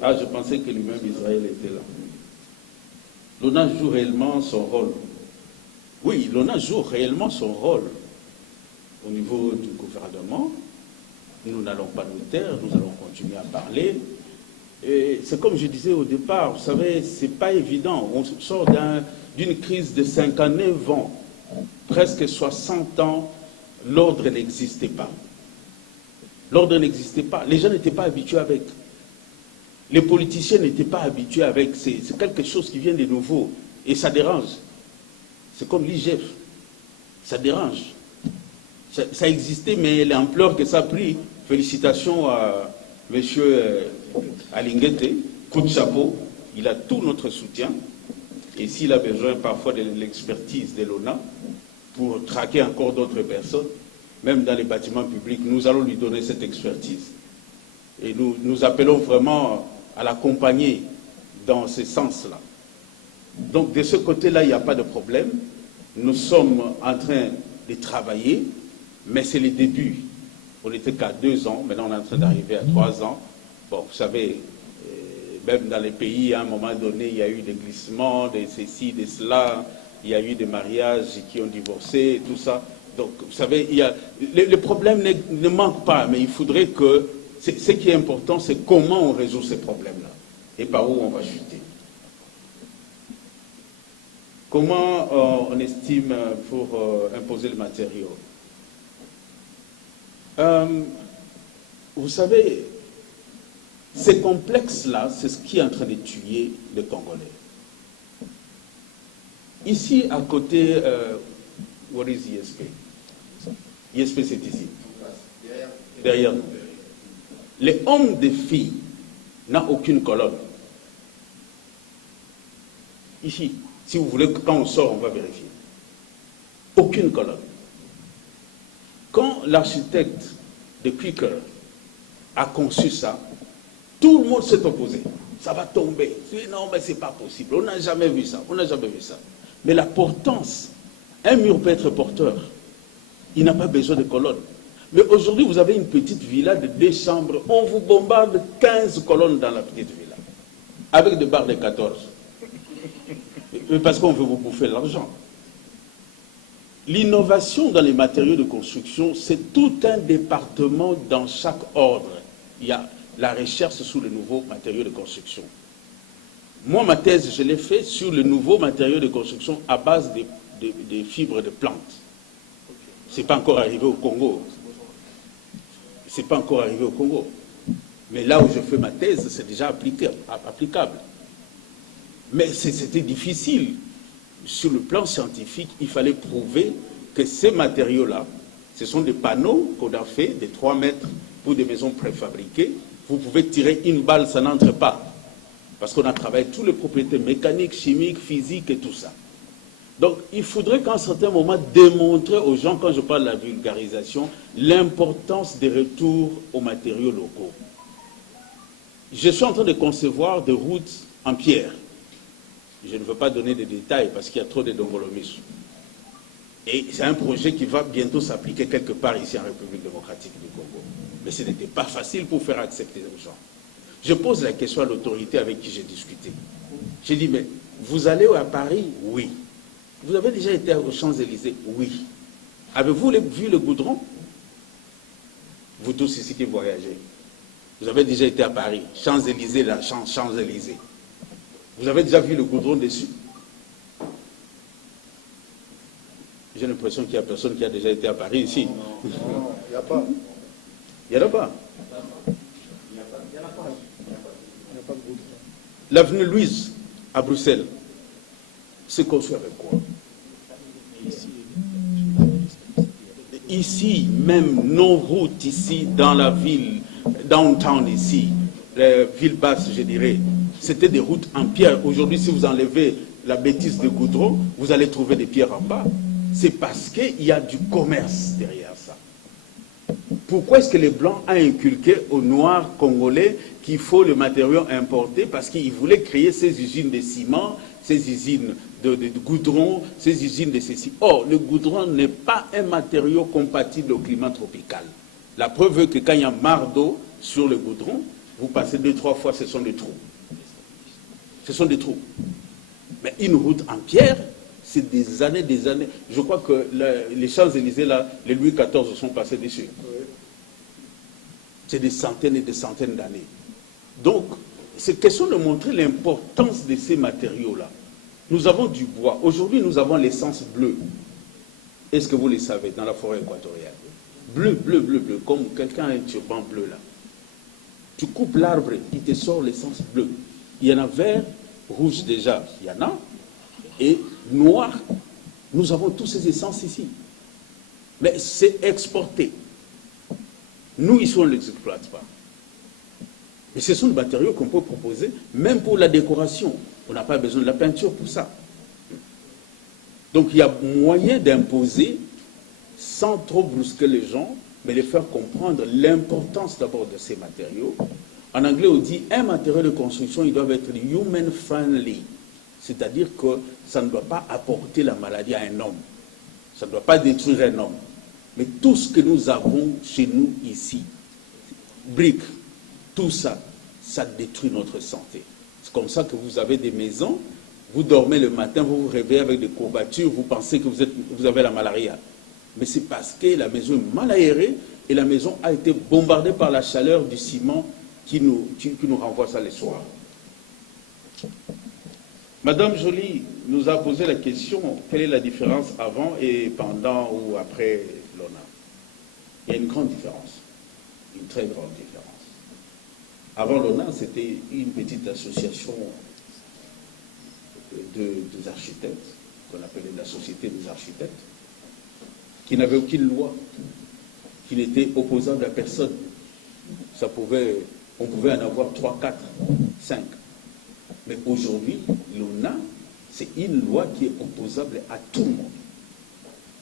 Je pensais que lui-même Israël était là. L'ONA joue réellement son rôle. Oui, l'ONA joue réellement son rôle au niveau du gouvernement. Nous n'allons pas nous taire, nous allons continuer à parler. Et c'est comme je disais au départ, vous savez, c'est pas évident. On sort d'une crise de 59 ans, presque 60 ans, l'ordre n'existait pas. L'ordre n'existait pas. Les gens n'étaient pas habitués avec. Les politiciens n'étaient pas habitués avec. C'est quelque chose qui vient de nouveau. Et ça dérange. C'est comme l'IGF. Ça dérange. Ça existait, mais l'ampleur que ça a pris, félicitations à M. Alinguete, coup de chapeau, il a tout notre soutien. Et s'il a besoin parfois de l'expertise de l'ONA pour traquer encore d'autres personnes, même dans les bâtiments publics, nous allons lui donner cette expertise. Et nous appelons vraiment à l'accompagner dans ce sens-là. Donc de ce côté-là, il n'y a pas de problème. Nous sommes en train de travailler, mais c'est le début. On n'était qu'à 2 ans, maintenant on est en train d'arriver à 3 ans. Bon, vous savez, même dans les pays, à un moment donné, il y a eu des glissements, des ceci, des cela, il y a eu des mariages qui ont divorcé, tout ça. Donc, vous savez, le problème ne manque pas, mais il faudrait que... Ce qui est important, c'est comment on résout ces problèmes-là et par où on va chuter. Comment on estime pour imposer le matériau? Vous savez, ces complexes-là, c'est ce qui est en train de tuer les Congolais. Ici, à côté, what is ISP? ISP, c'est ici. Derrière nous. Les hommes de filles n'ont aucune colonne. Ici, si vous voulez, quand on sort, on va vérifier. Aucune colonne. Quand l'architecte de Quicker a conçu ça, tout le monde s'est opposé. Ça va tomber. Non, mais ce n'est pas possible. On n'a jamais vu ça. On n'a jamais vu ça. Mais la portance, un mur peut être porteur. Il n'a pas besoin de colonnes. Mais aujourd'hui, vous avez une petite villa de 2 chambres. On vous bombarde 15 colonnes dans la petite villa. Avec des barres de 14. Parce qu'on veut vous bouffer l'argent. L'innovation dans les matériaux de construction, c'est tout un département dans chaque ordre. Il y a la recherche sur les nouveaux matériaux de construction. Moi, ma thèse, je l'ai fait sur les nouveaux matériaux de construction à base des fibres de plantes. Ce n'est pas encore arrivé au Congo. Ce n'est pas encore arrivé au Congo. Mais là où je fais ma thèse, c'est déjà applicable. Mais c'était difficile. Sur le plan scientifique, il fallait prouver que ces matériaux-là, ce sont des panneaux qu'on a fait de 3 mètres pour des maisons préfabriquées. vous pouvez tirer une balle, ça n'entre pas. Parce qu'on a travaillé toutes les propriétés mécaniques, chimiques, physiques et tout ça. Donc, il faudrait qu'à un certain moment démontrer aux gens, quand je parle de la vulgarisation, l'importance des retours aux matériaux locaux. Je suis en train de concevoir des routes en pierre. Je ne veux pas donner des détails parce qu'il y a trop de dongolomisme. Et c'est un projet qui va bientôt s'appliquer quelque part ici en République démocratique du Congo. Mais ce n'était pas facile pour faire accepter les gens. Je pose la question à l'autorité avec qui j'ai discuté. J'ai dit, mais vous allez à Paris? Oui. Vous avez déjà été aux Champs-Élysées? Oui. Avez-vous vu le goudron? Vous tous ici qui voyagez. Vous avez déjà été à Paris. Champs-Élysées, là, Champs-Élysées. Vous avez déjà vu le goudron dessus? J'ai l'impression qu'il n'y a personne qui a déjà été à Paris ici. Non, il n'y a pas. Il n'y en a pas. L'avenue Louise, à Bruxelles, c'est construit avec quoi? Ici, même nos routes ici, dans la ville, downtown ici, la ville basse, je dirais, c'était des routes en pierre. Aujourd'hui, si vous enlevez la bêtise de goudron, vous allez trouver des pierres en bas. C'est parce qu'il y a du commerce derrière ça. Pourquoi est-ce que les Blancs ont inculqué aux Noirs congolais qu'il faut le matériau importé? Parce qu'ils voulaient créer ces usines de ciment, ces usines de goudron, ces usines de ceci. Or, le goudron n'est pas un matériau compatible au climat tropical. La preuve veut que quand il y a marre d'eau sur le goudron, vous passez 2-3 fois, ce sont des trous. Ce sont des trous. Mais une route en pierre, c'est des années, des années. Je crois que les Champs-Élysées, là, les Louis XIV sont passés dessus. C'est des centaines et des centaines d'années. Donc, c'est question de montrer l'importance de ces matériaux-là. Nous avons du bois. Aujourd'hui, nous avons l'essence bleue. Est-ce que vous le savez, dans la forêt équatoriale? Bleu, bleu, bleu, bleu, comme quelqu'un a un turban bleu là. Tu coupes l'arbre, il te sort l'essence bleue. Il y en a vert, rouge déjà, il y en a, et noir. Nous avons tous ces essences ici. Mais c'est exporté. Nous, ici, on ne les exploite pas. Mais ce sont des matériaux qu'on peut proposer, même pour la décoration. On n'a pas besoin de la peinture pour ça. Donc, il y a moyen d'imposer, sans trop brusquer les gens, mais les faire comprendre l'importance d'abord de ces matériaux. En anglais, on dit un matériau de construction, il doit être human-friendly. C'est-à-dire que ça ne doit pas apporter la maladie à un homme. Ça ne doit pas détruire un homme. Mais tout ce que nous avons chez nous ici, briques, tout ça, ça détruit notre santé. C'est comme ça que vous avez des maisons, vous dormez le matin, vous vous réveillez avec des courbatures, vous pensez que vous avez la malaria. Mais c'est parce que la maison est mal aérée et la maison a été bombardée par la chaleur du ciment qui nous renvoie ça les soirs. Madame Joly nous a posé la question, quelle est la différence avant et pendant ou après l'ONA? Il y a une grande différence, une très grande différence. Avant l'ONA, c'était une petite association des architectes, qu'on appelait la Société des architectes, qui n'avait aucune loi, qui n'était opposable à personne. On pouvait en avoir 3, 4, 5. Mais aujourd'hui, l'ONA, c'est une loi qui est opposable à tout le monde.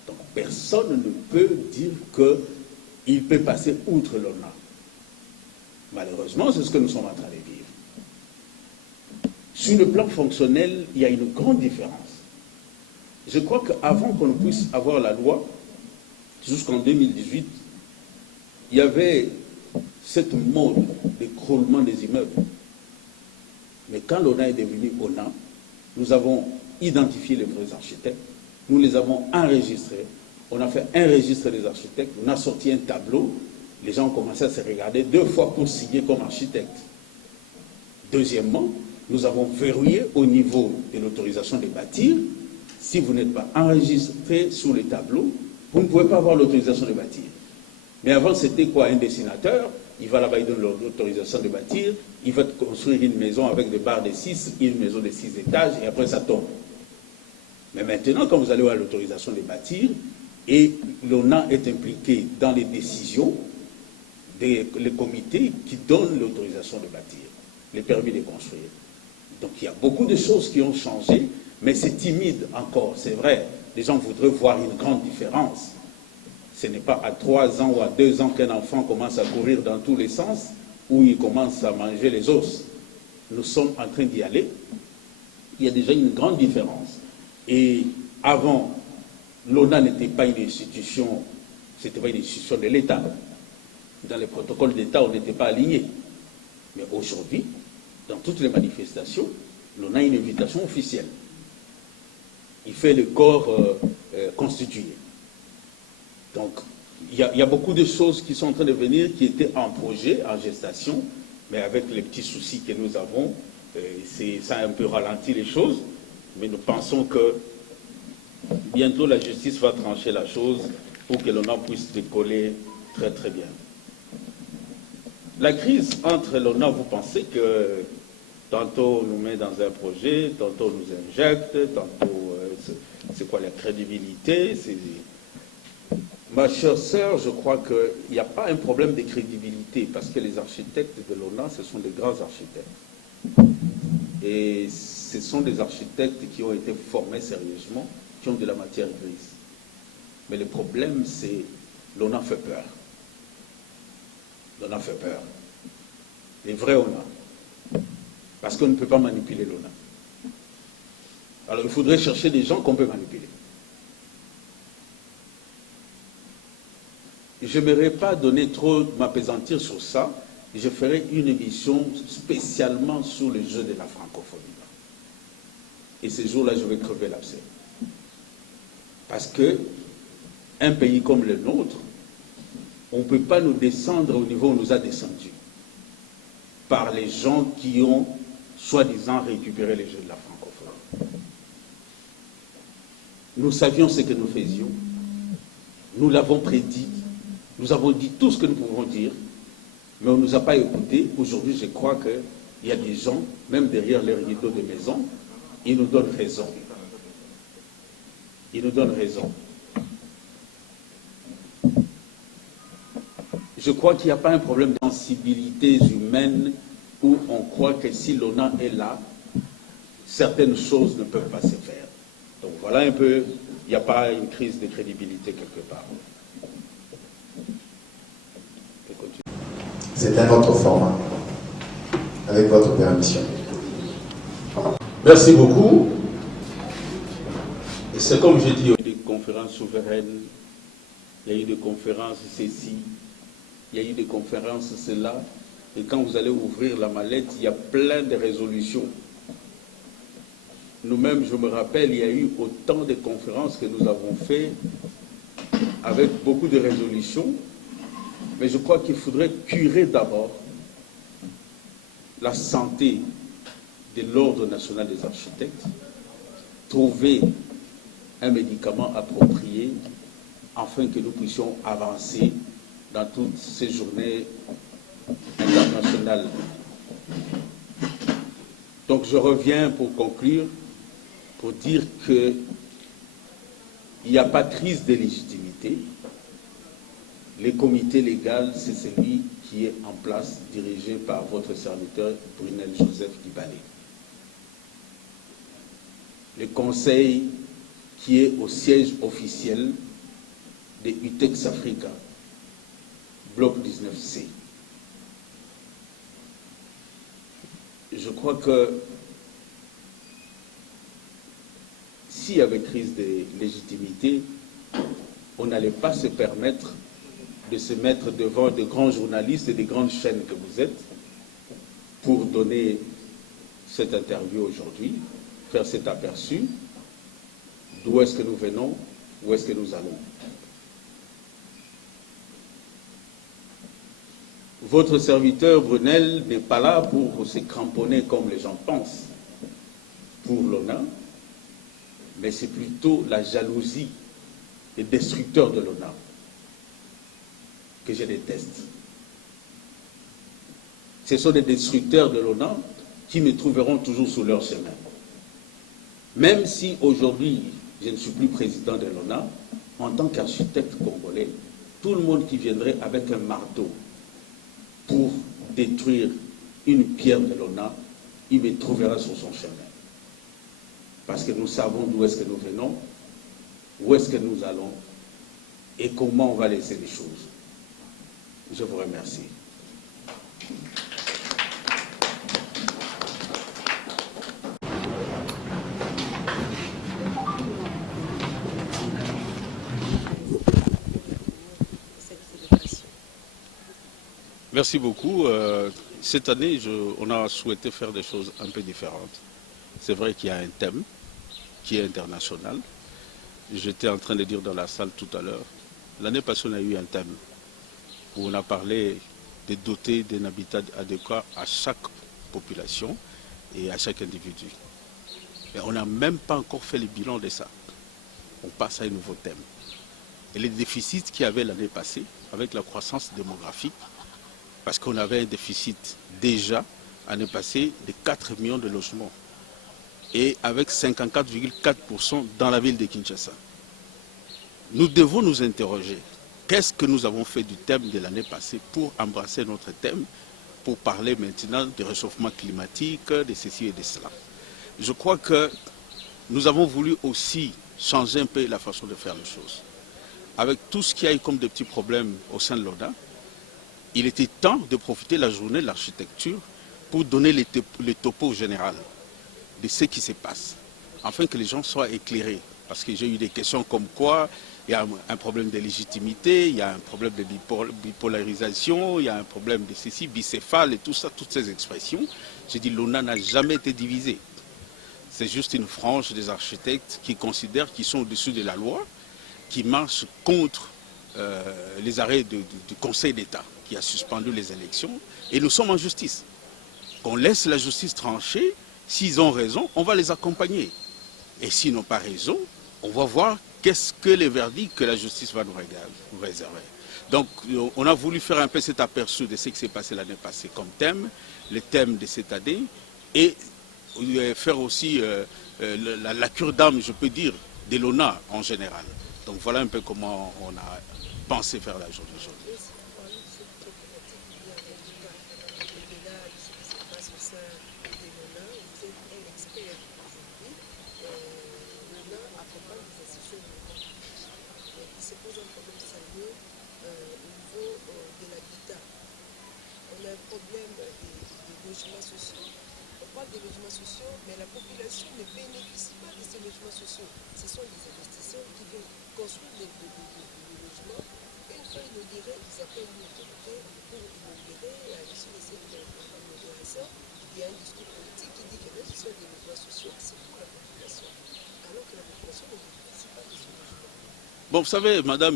Donc personne ne peut dire qu'il peut passer outre l'ONA. Malheureusement, c'est ce que nous sommes en train de vivre. Sur le plan fonctionnel, il y a une grande différence. Je crois qu'avant qu'on puisse avoir la loi, jusqu'en 2018, il y avait cette mode d'écroulement des immeubles. Mais quand l'ONA est devenu ONA, nous avons identifié les vrais architectes, nous les avons enregistrés, on a fait un registre des architectes, on a sorti un tableau, les gens ont commencé à se regarder 2 fois pour signer comme architecte. Deuxièmement, nous avons verrouillé au niveau de l'autorisation de bâtir. Si vous n'êtes pas enregistré sur les tableaux, vous ne pouvez pas avoir l'autorisation de bâtir. Mais avant, c'était quoi? Un dessinateur, il va là-bas, il donne l'autorisation de bâtir, il va construire une maison avec des barres de 6, une maison de 6 étages, et après ça tombe. Mais maintenant, quand vous allez avoir l'autorisation de bâtir, et l'ONA est impliqué dans les décisions, les comités qui donnent l'autorisation de bâtir, les permis de construire. Donc il y a beaucoup de choses qui ont changé, mais c'est timide encore, c'est vrai. Les gens voudraient voir une grande différence. Ce n'est pas à 3 ans ou à 2 ans qu'un enfant commence à courir dans tous les sens, où il commence à manger les os. Nous sommes en train d'y aller. Il y a déjà une grande différence. Et avant, l'ONA n'était pas une institution, c'était pas une institution de l'État. Dans les protocoles d'État, on n'était pas alignés. Mais aujourd'hui, dans toutes les manifestations, l'ONA a une invitation officielle. Il fait le corps constitué. Donc, il y a beaucoup de choses qui sont en train de venir, qui étaient en projet, en gestation, mais avec les petits soucis que nous avons, ça a un peu ralenti les choses. Mais nous pensons que bientôt la justice va trancher la chose pour que l'ONA puisse décoller très très bien. La crise entre l'ONA, vous pensez que tantôt on nous met dans un projet, tantôt on nous injecte, tantôt c'est quoi la crédibilité? Ma chère sœur, je crois qu'il n'y a pas un problème de crédibilité parce que les architectes de l'ONA, ce sont des grands architectes. Et ce sont des architectes qui ont été formés sérieusement, qui ont de la matière grise. Mais le problème, c'est l'ONA fait peur. L'ONA fait peur. Les vrais ONA. Parce qu'on ne peut pas manipuler l'ONA. Alors il faudrait chercher des gens qu'on peut manipuler. Je n'aimerais pas donner trop m'appesantir sur ça. Je ferai une émission spécialement sur le jeu de la francophonie. Et ce jour-là, je vais crever l'abcès. Parce que un pays comme le nôtre, on ne peut pas nous descendre au niveau où on nous a descendus par les gens qui ont soi-disant récupéré les jeux de la francophonie. Nous savions ce que nous faisions. Nous l'avons prédit. Nous avons dit tout ce que nous pouvons dire, mais on ne nous a pas écoutés. Aujourd'hui, je crois qu'il y a des gens, même derrière les rideaux de maison, ils nous donnent raison. Ils nous donnent raison. Je crois qu'il n'y a pas un problème de sensibilité humaine où on croit que si l'ONA est là, certaines choses ne peuvent pas se faire. Donc voilà un peu, il n'y a pas une crise de crédibilité quelque part. C'est un autre format, avec votre permission. Merci beaucoup. Et c'est comme je dis, il y a eu des conférences souveraines, il y a eu des conférences ceci, il y a eu des conférences cela, et quand vous allez ouvrir la mallette, il y a plein de résolutions. Nous-mêmes, je me rappelle, il y a eu autant de conférences que nous avons fait avec beaucoup de résolutions. Mais je crois qu'il faudrait curer d'abord la santé de l'Ordre national des architectes, trouver un médicament approprié afin que nous puissions avancer dans toutes ces journées internationales. Donc je reviens pour conclure, pour dire qu'il n'y a pas de crise de légitimité. Le comité légal, c'est celui qui est en place, dirigé par votre serviteur Brunel Joseph Dibale. Le conseil qui est au siège officiel de UTEX Africa, bloc 19C. Je crois que s'il y avait crise de légitimité, on n'allait pas se permettre de se mettre devant de grands journalistes et des grandes chaînes que vous êtes pour donner cette interview aujourd'hui, faire cet aperçu d'où est-ce que nous venons, où est-ce que nous allons. Votre serviteur Brunel n'est pas là pour se cramponner comme les gens pensent pour l'ONA, mais c'est plutôt la jalousie des destructeurs de l'ONA que je déteste. Ce sont des destructeurs de l'ONA qui me trouveront toujours sur leur chemin. Même si aujourd'hui, je ne suis plus président de l'ONA, en tant qu'architecte congolais, tout le monde qui viendrait avec un marteau pour détruire une pierre de l'ONA, il me trouvera sur son chemin. Parce que nous savons d'où est-ce que nous venons, où est-ce que nous allons et comment on va laisser les choses. Je vous remercie. Merci beaucoup. Cette année, on a souhaité faire des choses un peu différentes. C'est vrai qu'il y a un thème qui est international. J'étais en train de dire dans la salle tout à l'heure, l'année passée, on a eu un thème où on a parlé de doter d'un habitat adéquat à chaque population et à chaque individu. Mais on n'a même pas encore fait le bilan de ça. On passe à un nouveau thème. Et les déficits qu'il y avait l'année passée, avec la croissance démographique, parce qu'on avait un déficit déjà, l'année passée, de 4 millions de logements. Et avec 54,4% dans la ville de Kinshasa. Nous devons nous interroger. Qu'est-ce que nous avons fait du thème de l'année passée pour embrasser notre thème, pour parler maintenant du réchauffement climatique, de ceci et de cela. Je crois que nous avons voulu aussi changer un peu la façon de faire les choses. Avec tout ce qu'il y a eu comme des petits problèmes au sein de l'ONA, il était temps de profiter de la journée de l'architecture pour donner les topos général de ce qui se passe, afin que les gens soient éclairés. Parce que j'ai eu des questions comme quoi il y a un problème de légitimité, il y a un problème de bipolarisation, il y a un problème de ceci, bicéphale et tout ça, toutes ces expressions. J'ai dit l'ONA n'a jamais été divisée. C'est juste une frange des architectes qui considèrent qu'ils sont au-dessus de la loi, qui marchent contre les arrêts du Conseil d'État qui a suspendu les élections. Et nous sommes en justice. Qu'on laisse la justice trancher. S'ils ont raison, on va les accompagner. Et s'ils n'ont pas raison, on va voir qu'est-ce que les verdicts que la justice va nous réserver. Donc, on a voulu faire un peu cet aperçu de ce qui s'est passé l'année passée comme thème, le thème de cette année, et faire aussi la cure d'âme, je peux dire, de l'ONA en général. Donc, voilà un peu comment on a pensé faire la journée aujourd'hui. Des logements sociaux, mais la population ne bénéficie pas de ces logements sociaux. Ce sont des investisseurs qui veulent construire des logements et une fois inaugurés, ils appellent une autorité pour inaugurer. À l'issue de cette inauguration, il y a un discours politique qui dit que même si ce sont des logements sociaux, c'est pour la population, alors que la population ne bénéficie pas de ce logement. Bon, vous savez, madame,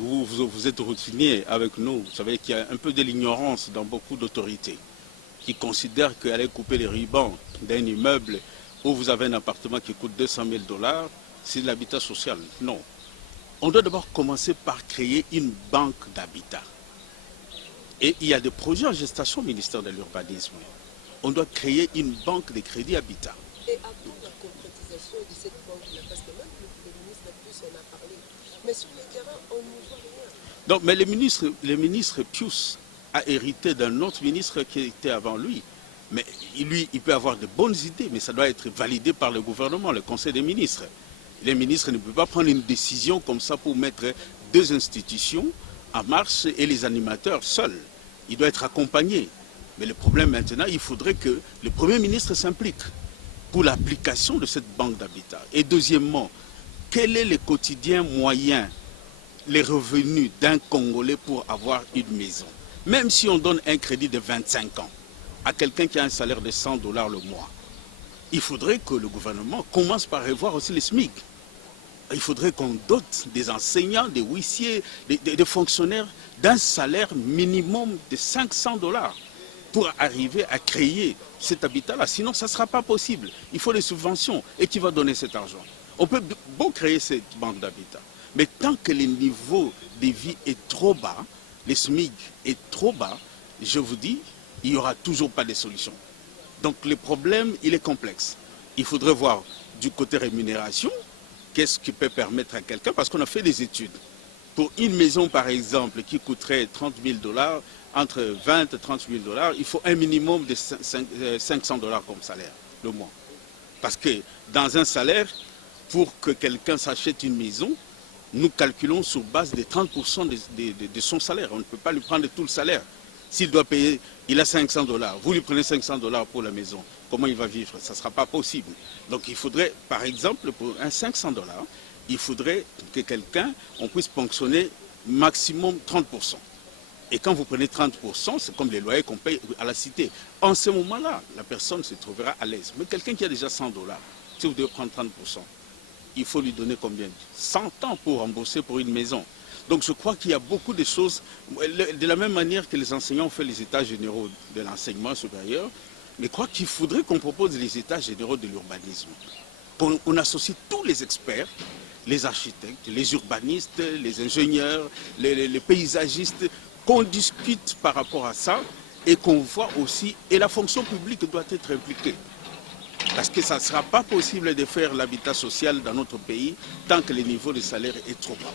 vous êtes routinier avec nous. Vous savez qu'il y a un peu de l'ignorance dans beaucoup d'autorités qui considèrent qu'aller couper les rubans d'un immeuble où vous avez un appartement qui coûte 200 000 $, c'est de l'habitat social. Non. On doit d'abord commencer par créer une banque d'habitat. Et il y a des projets en gestation au ministère de l'Urbanisme. On doit créer une banque de crédit habitat. Et attendre la concrétisation de cette banque-là, parce que même le ministre Pius en a parlé. Mais sur le terrain, on ne voit rien. Donc, mais le ministre Pius a hérité d'un autre ministre qui était avant lui. Mais lui, il peut avoir de bonnes idées, mais ça doit être validé par le gouvernement, le Conseil des ministres. Les ministres ne peuvent pas prendre une décision comme ça pour mettre deux institutions en marche et les animateurs seuls. Il doit être accompagné. Mais le problème maintenant, il faudrait que le Premier ministre s'implique pour l'application de cette banque d'habitat. Et deuxièmement, quel est le quotidien moyen, les revenus d'un Congolais pour avoir une maison? Même si on donne un crédit de 25 ans à quelqu'un qui a un salaire de 100 $ le mois, il faudrait que le gouvernement commence par revoir aussi les SMIC. Il faudrait qu'on dote des enseignants, des huissiers, des fonctionnaires d'un salaire minimum de 500 $ pour arriver à créer cet habitat-là. Sinon, ça ne sera pas possible. Il faut des subventions. Et qui va donner cet argent? On peut bon créer cette banque d'habitat. Mais tant que le niveau de vie est trop bas, les SMIC est trop bas, je vous dis, il n'y aura toujours pas de solution. Donc le problème, il est complexe. Il faudrait voir du côté rémunération, qu'est-ce qui peut permettre à quelqu'un, parce qu'on a fait des études. Pour une maison, par exemple, qui coûterait 30 000 $, entre 20 et 30 000 $, il faut un minimum de 500 $ comme salaire le mois. Parce que dans un salaire, pour que quelqu'un s'achète une maison, nous calculons sur base de 30% de son salaire. On ne peut pas lui prendre tout le salaire. S'il doit payer, il a 500 $, vous lui prenez 500 $ pour la maison, comment il va vivre? Ça ne sera pas possible. Donc il faudrait, par exemple, pour un 500 $, il faudrait que quelqu'un, on puisse ponctionner maximum 30%. Et quand vous prenez 30%, c'est comme les loyers qu'on paye à la cité. En ce moment-là, la personne se trouvera à l'aise. Mais quelqu'un qui a déjà 100 $, si vous devez prendre 30%, il faut lui donner combien? 100 ans pour rembourser pour une maison. Donc je crois qu'il y a beaucoup de choses, de la même manière que les enseignants ont fait les états généraux de l'enseignement supérieur, mais je crois qu'il faudrait qu'on propose les états généraux de l'urbanisme. On associe tous les experts, les architectes, les urbanistes, les ingénieurs, les paysagistes, qu'on discute par rapport à ça et qu'on voit aussi, et la fonction publique doit être impliquée. Parce que ça ne sera pas possible de faire l'habitat social dans notre pays tant que le niveau de salaire est trop bas.